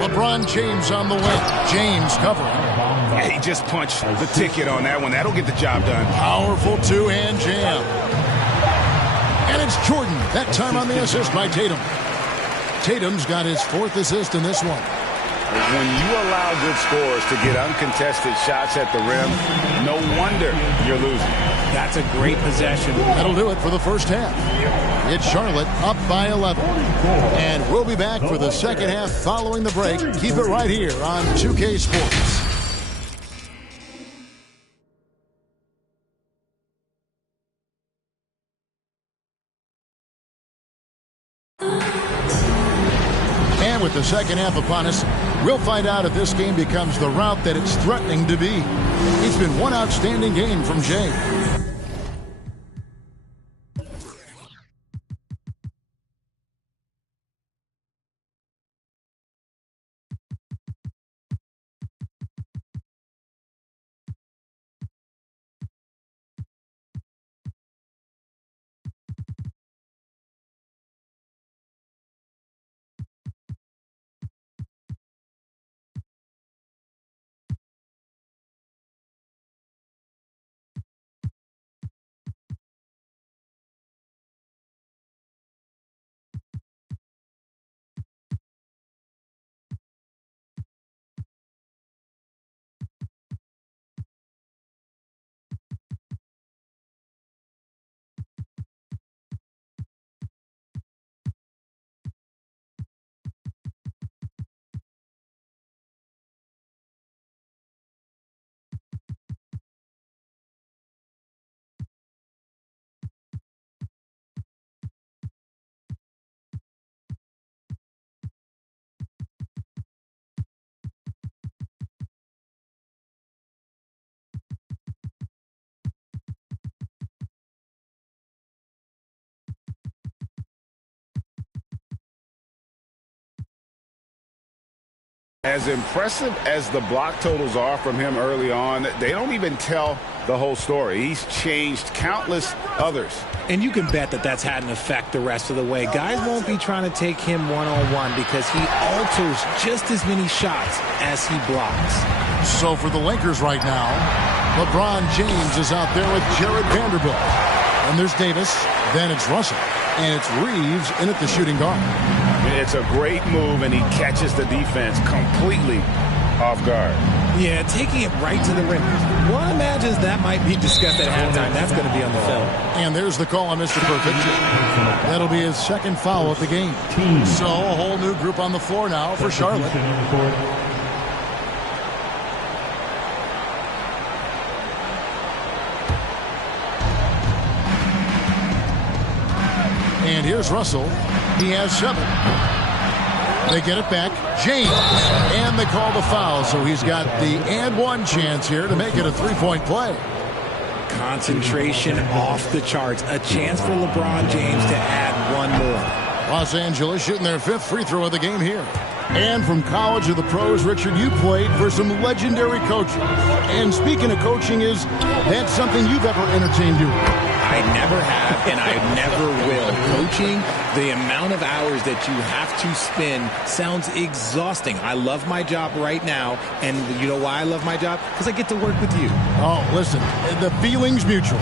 LeBron James on the wing. James covering. Yeah, he just punched the ticket on that one. That'll get the job done. Powerful two-hand jam. And it's Jordan. That time on the assist by Tatum. Tatum's got his 4th assist in this one. When you allow good scorers to get uncontested shots at the rim, no wonder you're losing. That's a great possession. That'll do it for the first half. It's Charlotte up by 11. And we'll be back for the second half following the break. Keep it right here on 2K Sports. And with the second half upon us, we'll find out if this game becomes the route that it's threatening to be. It's been one outstanding game from Jay. As impressive as the block totals are from him early on, they don't even tell the whole story. He's changed countless others. And you can bet that that's had an effect the rest of the way. Guys won't be trying to take him one-on-one because he alters just as many shots as he blocks. So for the Lakers right now, LeBron James is out there with Jared Vanderbilt. And there's Davis, then it's Russell, and it's Reeves in at the shooting guard. It's a great move, and he catches the defense completely off guard. Yeah, taking it right to the rim. One imagines that might be discussed at halftime. That's going to be on the film. And there's the call on Mr. Perfect. That'll be his second foul of the game. So a whole new group on the floor now for Charlotte. And here's Russell. He has 7. They get it back. James. And they call the foul. So he's got the and one chance here to make it a 3-point play. Concentration off the charts. A chance for LeBron James to add one more. Los Angeles shooting their 5th free throw of the game here. And from college to the pros, Richard, you played for some legendary coaches. And speaking of coaching, is that something you've ever entertained doing? I never have, and I never will. Coaching, the amount of hours that you have to spend sounds exhausting. I love my job right now, and you know why I love my job? Because I get to work with you. Oh, listen, the feeling's mutual.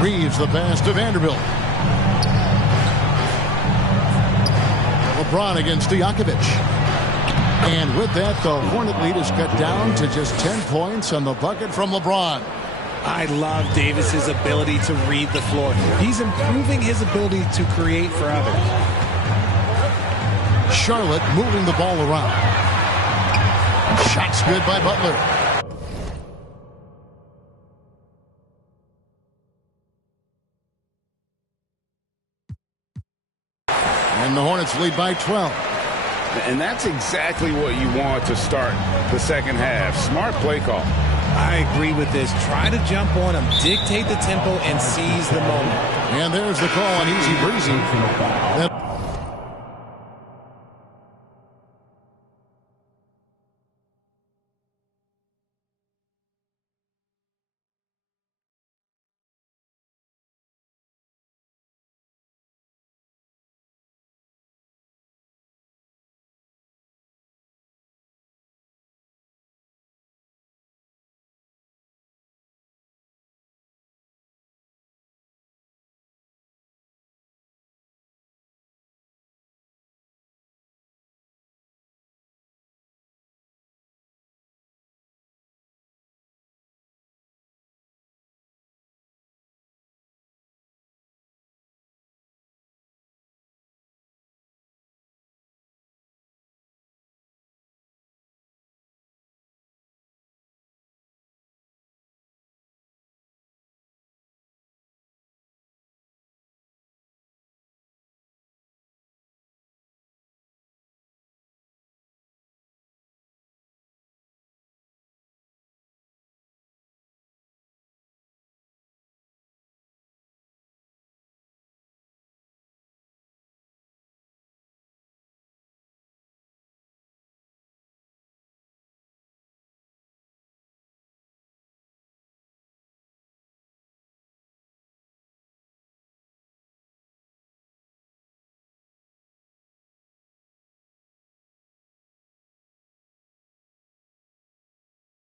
Reeves the pass to Vanderbilt. LeBron against Stojakovic. And with that, the Hornet lead is cut down to just 10 points on the bucket from LeBron. I love Davis's ability to read the floor. He's improving his ability to create for others. Charlotte moving the ball around. Shots good by Butler. And the Hornets lead by 12. And that's exactly what you want to start the second half. Smart play call. I agree with this. Try to jump on him, dictate the tempo, and seize the moment. And there's the call on Easy Breezy. That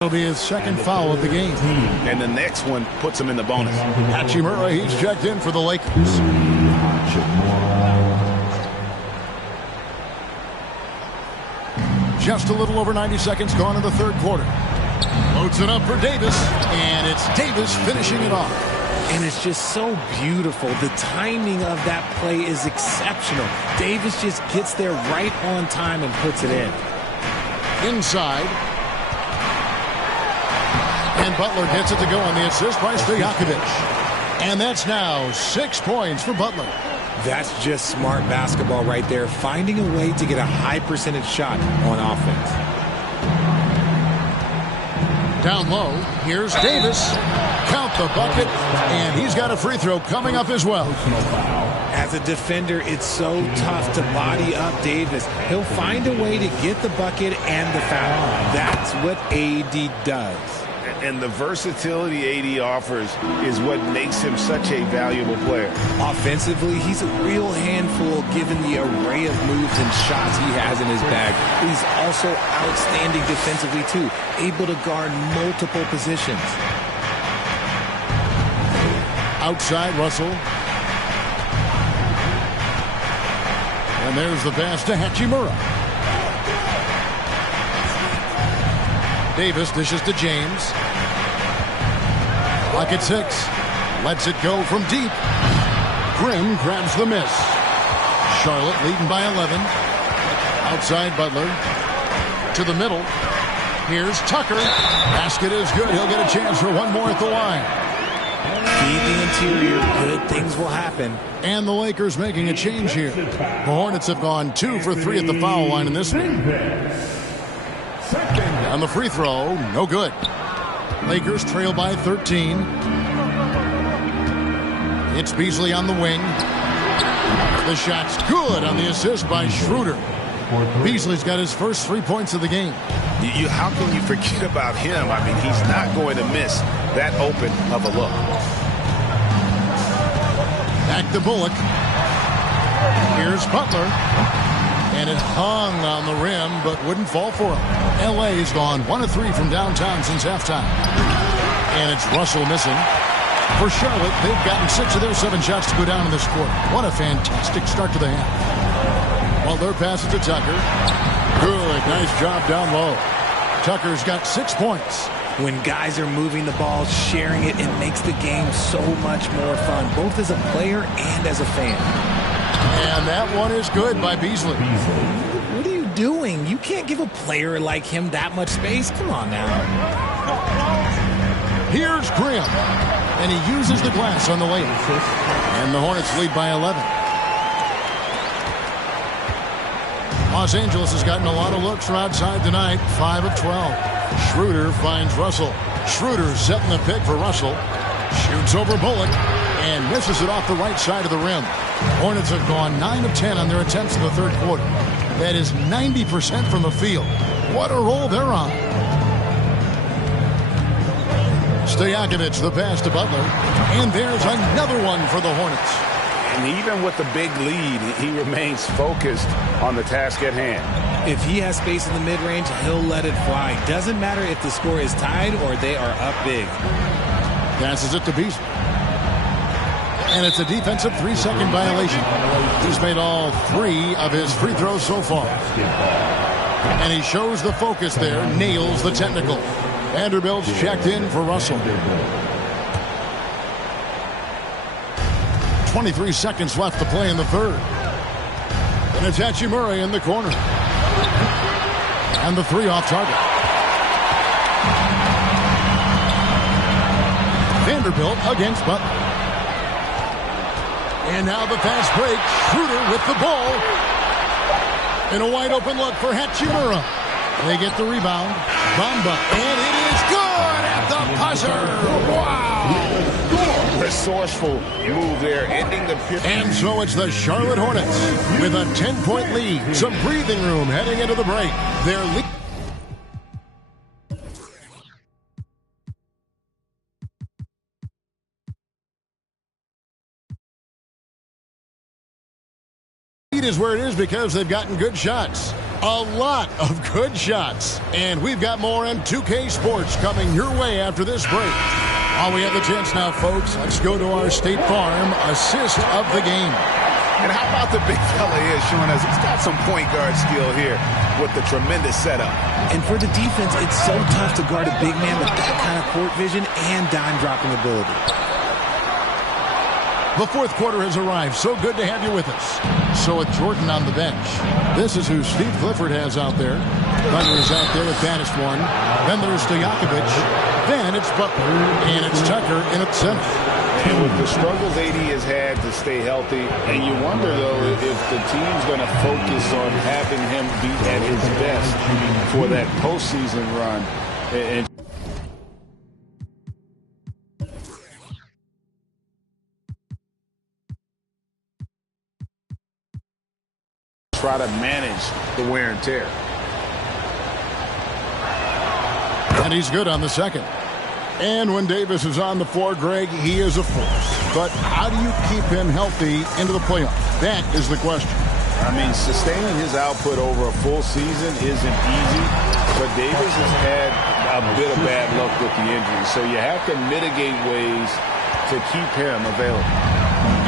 It'll be his second foul of the game. And the next one puts him in the bonus. Hachimura, he's checked in for the Lakers. Just a little over 90 seconds gone in the third quarter. Loads it up for Davis, and it's Davis finishing it off. And it's just so beautiful. The timing of that play is exceptional. Davis just gets there right on time and puts it in. Inside. And Butler gets it to go on the assist by Stojakovic. And that's now 6 points for Butler. That's just smart basketball right there, finding a way to get a high percentage shot on offense. Down low, here's Davis. Count the bucket, and he's got a free throw coming up as well. As a defender, it's so tough to body up Davis. He'll find a way to get the bucket and the foul. That's what AD does. And the versatility AD offers is what makes him such a valuable player. Offensively, he's a real handful given the array of moves and shots he has in his bag. He's also outstanding defensively, too, able to guard multiple positions. Outside, Russell. And there's the pass to Hachimura. Davis dishes to James. Clock at 6. Lets it go from deep. Grimm grabs the miss. Charlotte leading by 11. Outside Butler. To the middle. Here's Tucker. Basket is good. He'll get a chance for one more at the line. Feed the interior. Good things will happen. And the Lakers making a change here. The Hornets have gone 2 for 3 at the foul line in this one. On the free throw, no good. Lakers trail by 13. It's Beasley on the wing. The shot's good on the assist by Schroeder. Beasley's got his first 3 points of the game. How can you forget about him? I mean, he's not going to miss that open of a look. Back to Bullock. Here's Butler. And it hung on the rim, but wouldn't fall for him. L.A.'s gone 1 of 3 from downtown since halftime. And it's Russell missing. For Charlotte, they've gotten 6 of their 7 shots to go down in this quarter. What a fantastic start to the half. Butler passes to Tucker. Good, nice job down low. Tucker's got 6 points. When guys are moving the ball, sharing it, it makes the game so much more fun, both as a player and as a fan. And that one is good by Beasley. What are you doing? You can't give a player like him that much space. Come on now. Here's Grimm. And he uses the glass on the layup. And the Hornets lead by 11. Los Angeles has gotten a lot of looks from outside tonight. 5 of 12. Schroeder finds Russell. Schroeder setting the pick for Russell. Shoots over Bullock. And misses it off the right side of the rim. Hornets have gone 9 of 10 on their attempts in the third quarter. That is 90% from the field. What a roll they're on. Stojakovic, the pass to Butler. And there's another one for the Hornets. And even with the big lead, he remains focused on the task at hand. If he has space in the mid-range, he'll let it fly. Doesn't matter if the score is tied or they are up big. Passes it to Beasley. And it's a defensive 3-second violation. He's made all 3 of his free throws so far. And he shows the focus there, nails the technical. Vanderbilt's checked in for Russell. 23 seconds left to play in the third. And it's Hachimura in the corner. And the 3 off target. Vanderbilt against Butler. And now the fast break. Schroeder with the ball. And a wide open look for Hachimura. They get the rebound. Bamba. And it is good at the buzzer. Wow. Resourceful move there, ending the period. And so it's the Charlotte Hornets with a 10-point lead. Some breathing room heading into the break. Their lead is where it is because they've gotten good shots. A lot of good shots. And we've got more M2K Sports coming your way after this break. While we have the chance now, folks, let's go to our State Farm assist of the game. And how about the big fella here showing us he's got some point guard skill here with the tremendous setup. And for the defense, it's so tough to guard a big man with that kind of court vision and dime-dropping ability. The fourth quarter has arrived. So good to have you with us. So with Jordan on the bench, this is who Steve Clifford has out there. Butler is out there with Baddest one. Then there's Stojakovic. Then it's Butler. And it's Tucker in at center. And with the struggles AD has had to stay healthy, and you wonder, though, if the team's going to focus on having him be at his best for that postseason run. And try to manage the wear and tear. And he's good on the second. And when Davis is on the floor, Greg, he is a force. But how do you keep him healthy into the playoffs? That is the question. I mean, sustaining his output over a full season isn't easy, but Davis has had a bit of bad luck with the injury. So you have to mitigate ways to keep him available.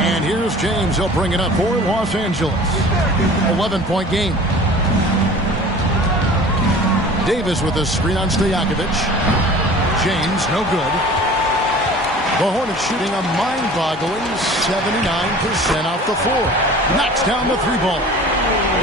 And here's James. He'll bring it up for Los Angeles. 11-point game. Davis with a screen on Stojakovic. James, no good. The Hornets shooting a mind-boggling 79% off the floor. Knocks down the three ball.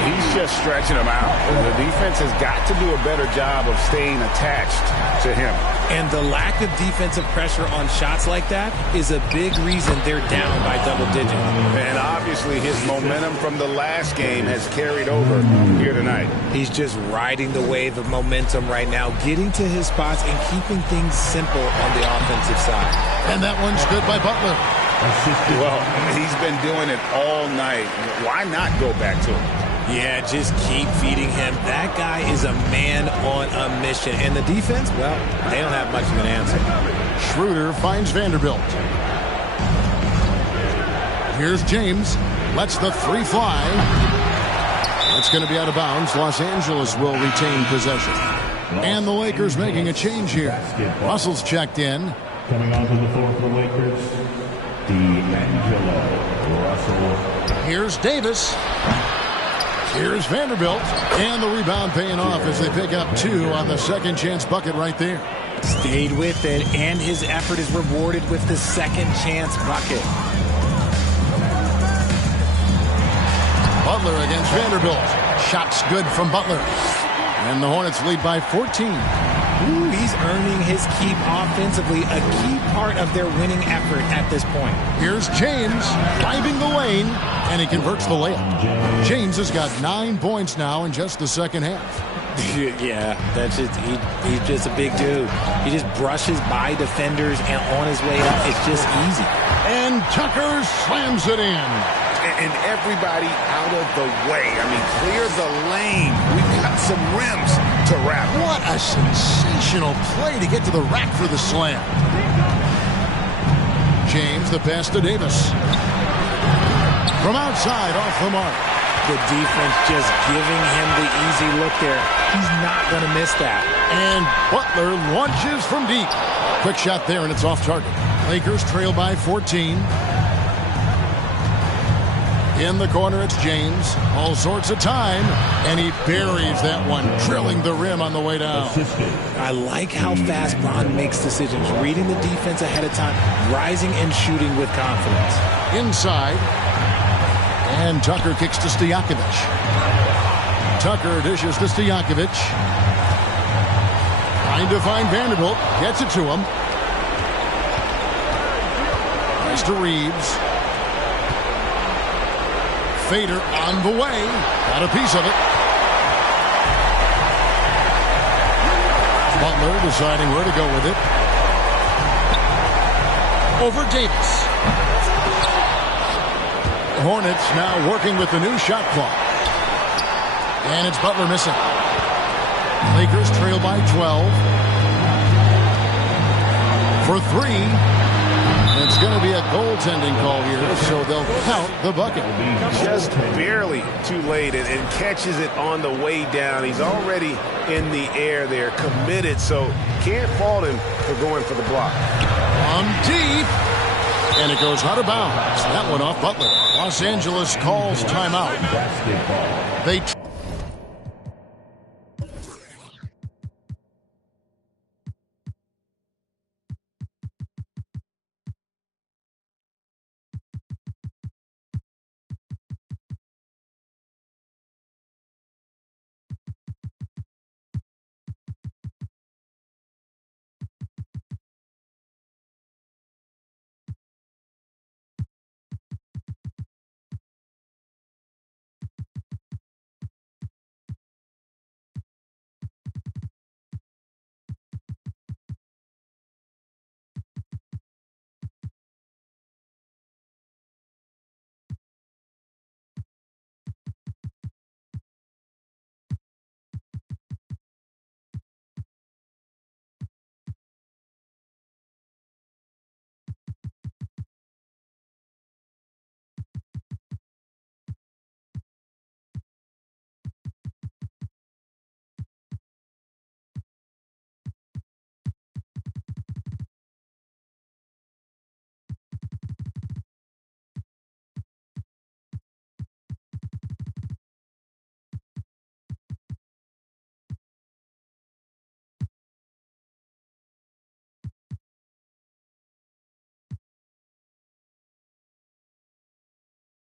He's just stretching them out. The defense has got to do a better job of staying attached to him. And the lack of defensive pressure on shots like that is a big reason they're down by double digits. And obviously his momentum from the last game has carried over here tonight. He's just riding the wave of momentum right now, getting to his spots and keeping things simple on the offensive side. And that one's good by Butler. Well, he's been doing it all night. Why not go back to him? Yeah, just keep feeding him. That guy is a man on a mission. And the defense, well, they don't have much of an answer. Schroeder finds Vanderbilt. Here's James. Lets the three fly. That's going to be out of bounds. Los Angeles will retain possession. And the Lakers making a change here. Russell's checked in. Coming onto the floor for the Lakers, D'Angelo Russell. Here's Davis. Here's Vanderbilt. And the rebound paying off as they pick up two on the second chance bucket right there. Stayed with it, and his effort is rewarded with the second chance bucket. Butler against Vanderbilt. Shots good from Butler. And the Hornets lead by 14. Ooh, he's earning his keep offensively, a key part of their winning effort at this point. Here's James driving the lane, and he converts the layup. James has got 9 points now in just the second half. Yeah, that's just he's just a big dude. He just brushes by defenders, and on his way up, it's just easy. And Tucker slams it in. And everybody out of the way. I mean, clear the lane. We've got some rims to wrap. What a sensational play to get to the rack for the slam. James, the pass to Davis. From outside, off the mark. The defense just giving him the easy look there. He's not going to miss that. And Butler launches from deep. Quick shot there, and it's off target. Lakers trail by 14. In the corner, it's James. All sorts of time, and he buries that one, drilling the rim on the way down. I like how fast Bron makes decisions, reading the defense ahead of time, rising and shooting with confidence. Inside, and Tucker kicks to Stojakovic. Tucker dishes to Stojakovic. Trying to find Vanderbilt. Gets it to him. Nice to Reeves. Fader on the way. Got a piece of it. Butler deciding where to go with it. Over Davis. Hornets now working with the new shot clock. And it's Butler missing. Lakers trail by 12. For three. It's It's going to be a goaltending call here, so they'll count the bucket. Just barely too late and catches it on the way down. He's already in the air there, committed, so can't fault him for going for the block. On deep, and it goes out of bounds. That one off Butler. Los Angeles calls timeout. They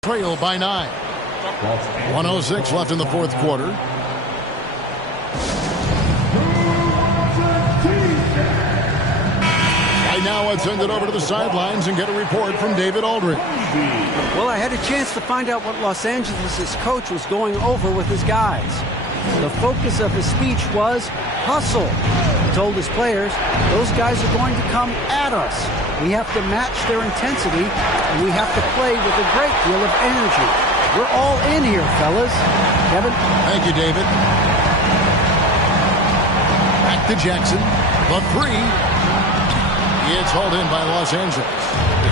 trail by 9. 1:06 left in the fourth quarter. Right now, let's send it over to the sidelines and get a report from David Aldridge. Well, I had a chance to find out what Los Angeles' coach was going over with his guys. The focus of his speech was hustle. He told his players, those guys are going to come at us. We have to match their intensity, and we have to play with a great deal of energy. We're all in here, fellas. Kevin? Thank you, David. Back to Jackson. The three. It's hauled in by Los Angeles.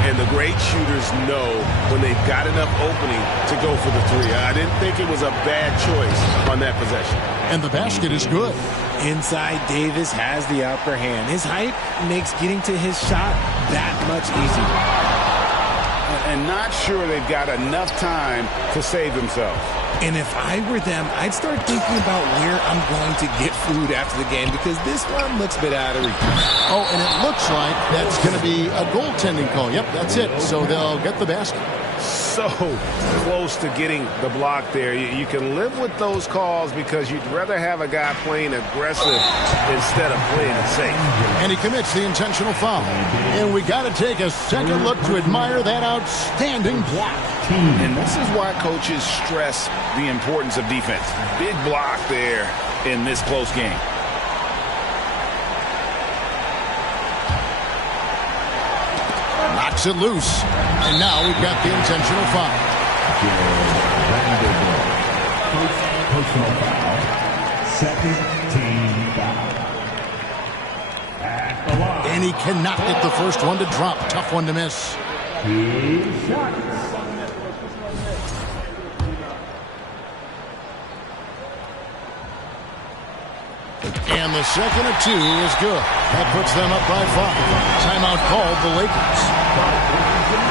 And the great shooters know when they've got enough opening to go for the three. I didn't think it was a bad choice on that possession. And the basket is good. Inside, Davis has the upper hand. His height makes getting to his shot that much easier. And not sure they've got enough time to save themselves. And if I were them, I'd start thinking about where I'm going to get food after the game because this one looks a bit out of reach. Oh, and it looks like that's going to be a goaltending call. Yep, that's it. So they'll get the basket. So close to getting the block there. You can live with those calls because you'd rather have a guy playing aggressive instead of playing it safe. And he commits the intentional foul. And we got to take a second look to admire that outstanding block. And this is why coaches stress the importance of defense. Big block there in this close game. Knocks it loose. And now we've got the intentional foul. Personal foul. Second team foul. At the line. And he cannot get the first one to drop. Tough one to miss. 2 shots. And the second of 2 is good. That puts them up by 5. Timeout called the Lakers.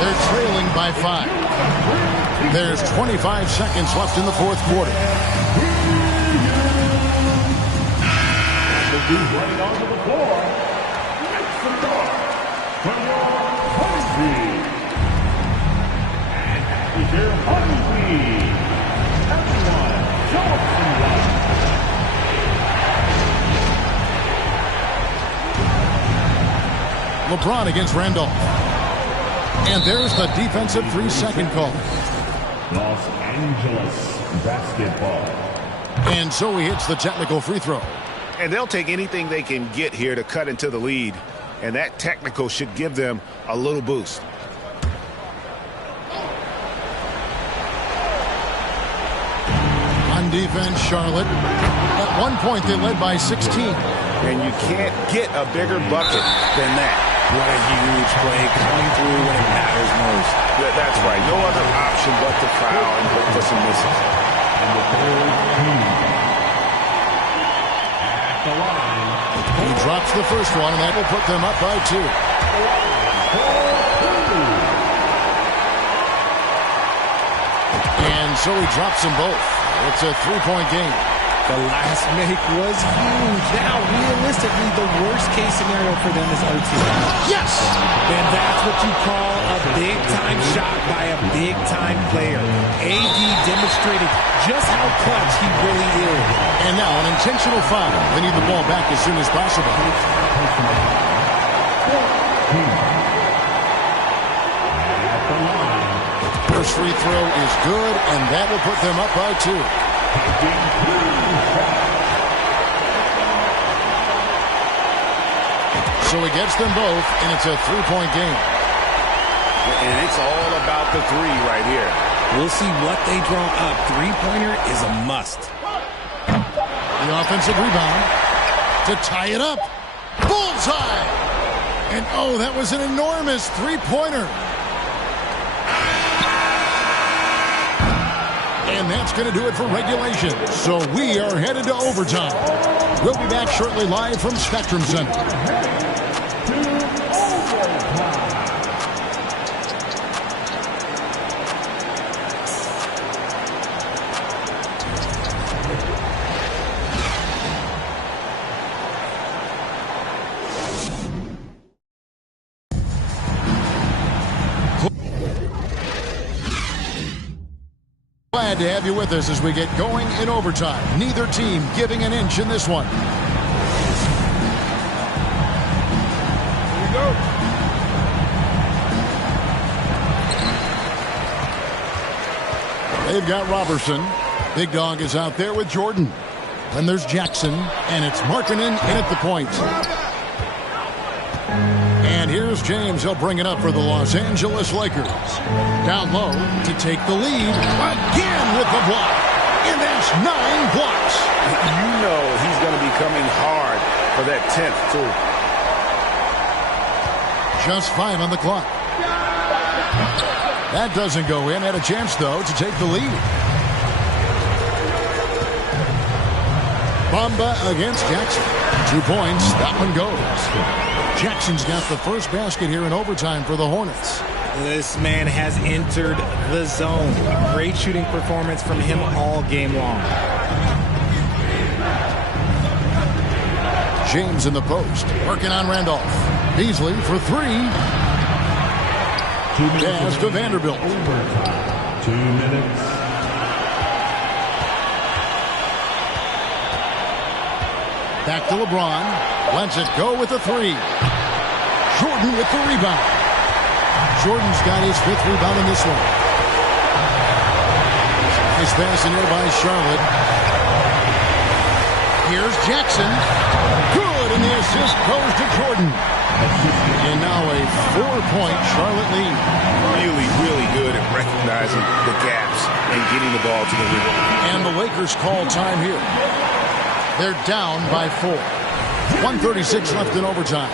They're trailing by 5. There's 25 seconds left in the fourth quarter. Will be right onto the floor. Makes the guard for your Hungry. And is your Hungry. Everyone, show up some love. LeBron against Randolph. And there's the defensive 3-second call. Los Angeles basketball. And so he hits the technical free throw. And they'll take anything they can get here to cut into the lead. And that technical should give them a little boost. On defense, Charlotte. At one point, they led by 16. And you can't get a bigger bucket than that. What a huge play coming through when it matters most. That's right. No other option but to foul and hope for some misses. He drops the first one, and that will put them up by 2. And so he drops them both. It's a 3-point game. The last make was huge. Now, realistically, the worst-case scenario for them is OT. Yes! And that's what you call a big-time shot by a big-time player. AD demonstrated just how clutch he really is. And now an intentional foul. They need the ball back as soon as possible. First free throw is good, and that will put them up by 2. So he gets them both, and it's a 3-point game. And it's all about the 3 right here. We'll see what they draw up. Three-pointer is a must. The offensive rebound to tie it up. Bullseye! And oh, that was an enormous three-pointer. And that's going to do it for regulation. So we are headed to overtime. We'll be back shortly live from Spectrum Center. Glad to have you with us as we get going in overtime. Neither team giving an inch in this one. Here we go. They've got Robertson. Big Dog is out there with Jordan. Then there's Jackson, and it's Markkanen in at the point. And here's James. He'll bring it up for the Los Angeles Lakers. Down low to take the lead. Again with the block. And that's 9 blocks. You know he's going to be coming hard for that 10th, too. Just 5 on the clock. That doesn't go in. Had a chance, though, to take the lead. Bamba against Jackson. 2 points. That one goes. Jackson's got the first basket here in overtime for the Hornets. This man has entered the zone. Great shooting performance from him all game long. James in the post, working on Randolph. Beasley for 3. Pass to Vanderbilt. 2 minutes. Back to LeBron. Lets it go with the 3. Jordan with the rebound. Jordan's got his 5th rebound in this one. Nice pass in here by Charlotte. Here's Jackson. Good, and the assist goes to Jordan. And now a 4-point Charlotte lead. Really, really good at recognizing the gaps and getting the ball to the rim. And the Lakers call time here. They're down by 4. 1:36 left in overtime.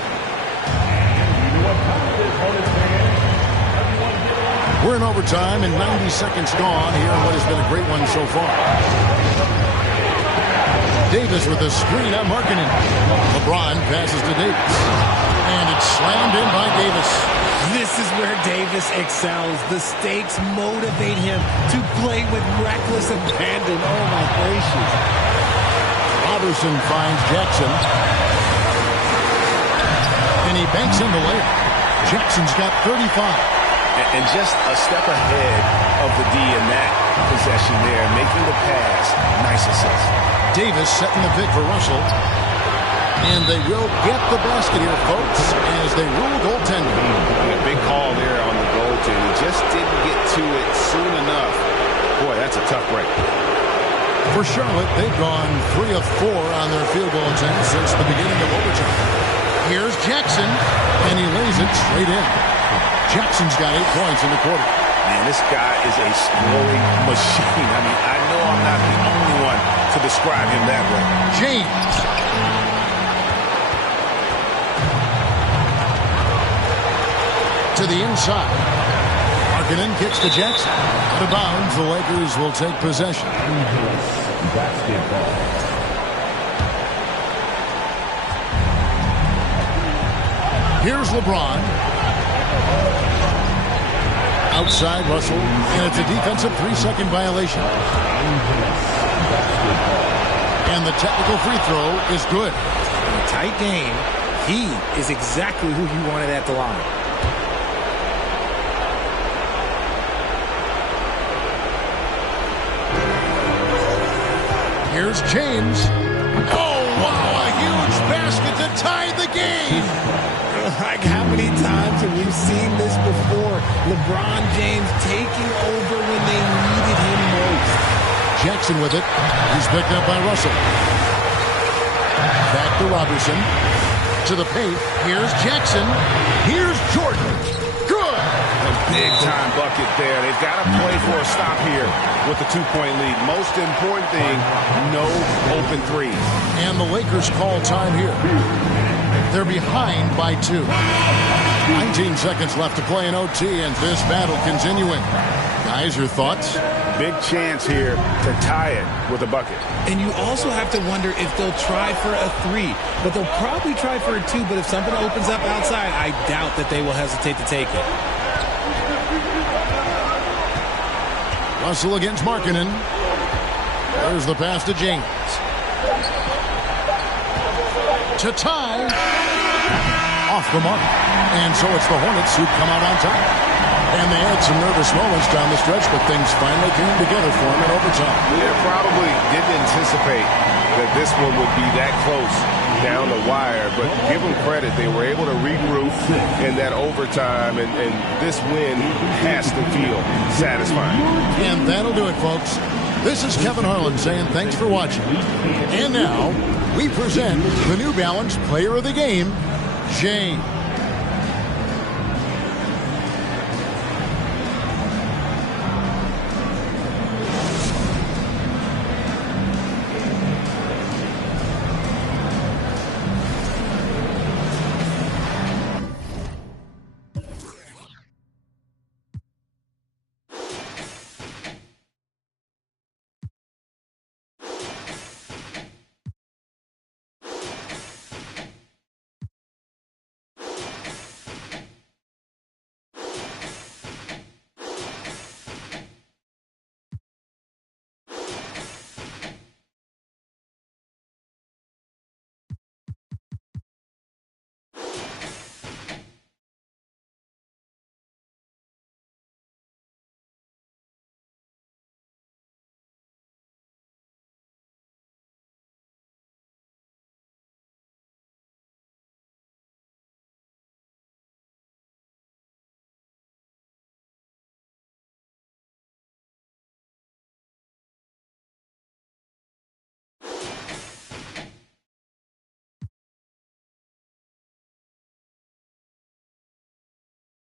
We're in overtime and 90 seconds gone here in what has been a great one so far. Davis with a screen on Markkanen. LeBron passes to Davis. And it's slammed in by Davis. This is where Davis excels. The stakes motivate him to play with reckless abandon. Oh, my gracious. Robertson finds Jackson. And he banks in the layup. Jackson's got 35. And just a step ahead of the D in that possession there, making the pass. Nice assist. Davis setting the pick for Russell. And they will get the basket here, folks, as they rule goaltending. A big call there on the goaltending. He just didn't get to it soon enough. Boy, that's a tough break. For Charlotte, they've gone 3 of 4 on their field goal attempts since the beginning of overtime. Here's Jackson, and he lays it straight in. Jackson's got 8 points in the quarter. Man, this guy is a scoring machine. I mean, I know I'm not the only one to describe him that way. James. the inside. Markkanen kicks to Jackson. Out of bounds, the Lakers will take possession. Basketball. Here's LeBron. Outside Russell, and it's a defensive 3-second violation. And the technical free throw is good. In a tight game, he is exactly who you wanted at the line. Here's James. Oh, wow, a huge basket to tie the game. Like, how many times have we seen this before? LeBron James taking over when they needed him most. Jackson with it. He's picked up by Russell. Back to Robertson. To the paint. Here's Jackson. Here's Jordan. Good. A big-time bucket there. They've got to play for a stop here with the 2-point lead. Most important thing, no open threes. And the Lakers call time here. They're behind by 2. 19 seconds left to play in OT, and this battle continuing. Guys, your thoughts? Big chance here to tie it with a bucket. And you also have to wonder if they'll try for a 3. But they'll probably try for a 2. But if something opens up outside, I doubt that they will hesitate to take it. Russell against Markkanen. There's the pass to James. To tie. Off the mark. And so it's the Hornets who come out on top. And they had some nervous moments down the stretch, but things finally came together for them in overtime. They probably didn't anticipate that this one would be that close down the wire, but give them credit. They were able to regroup in that overtime, and this win has to feel satisfying. And that'll do it, folks. This is Kevin Harlan saying thanks for watching. And now, we present the New Balance Player of the Game, James.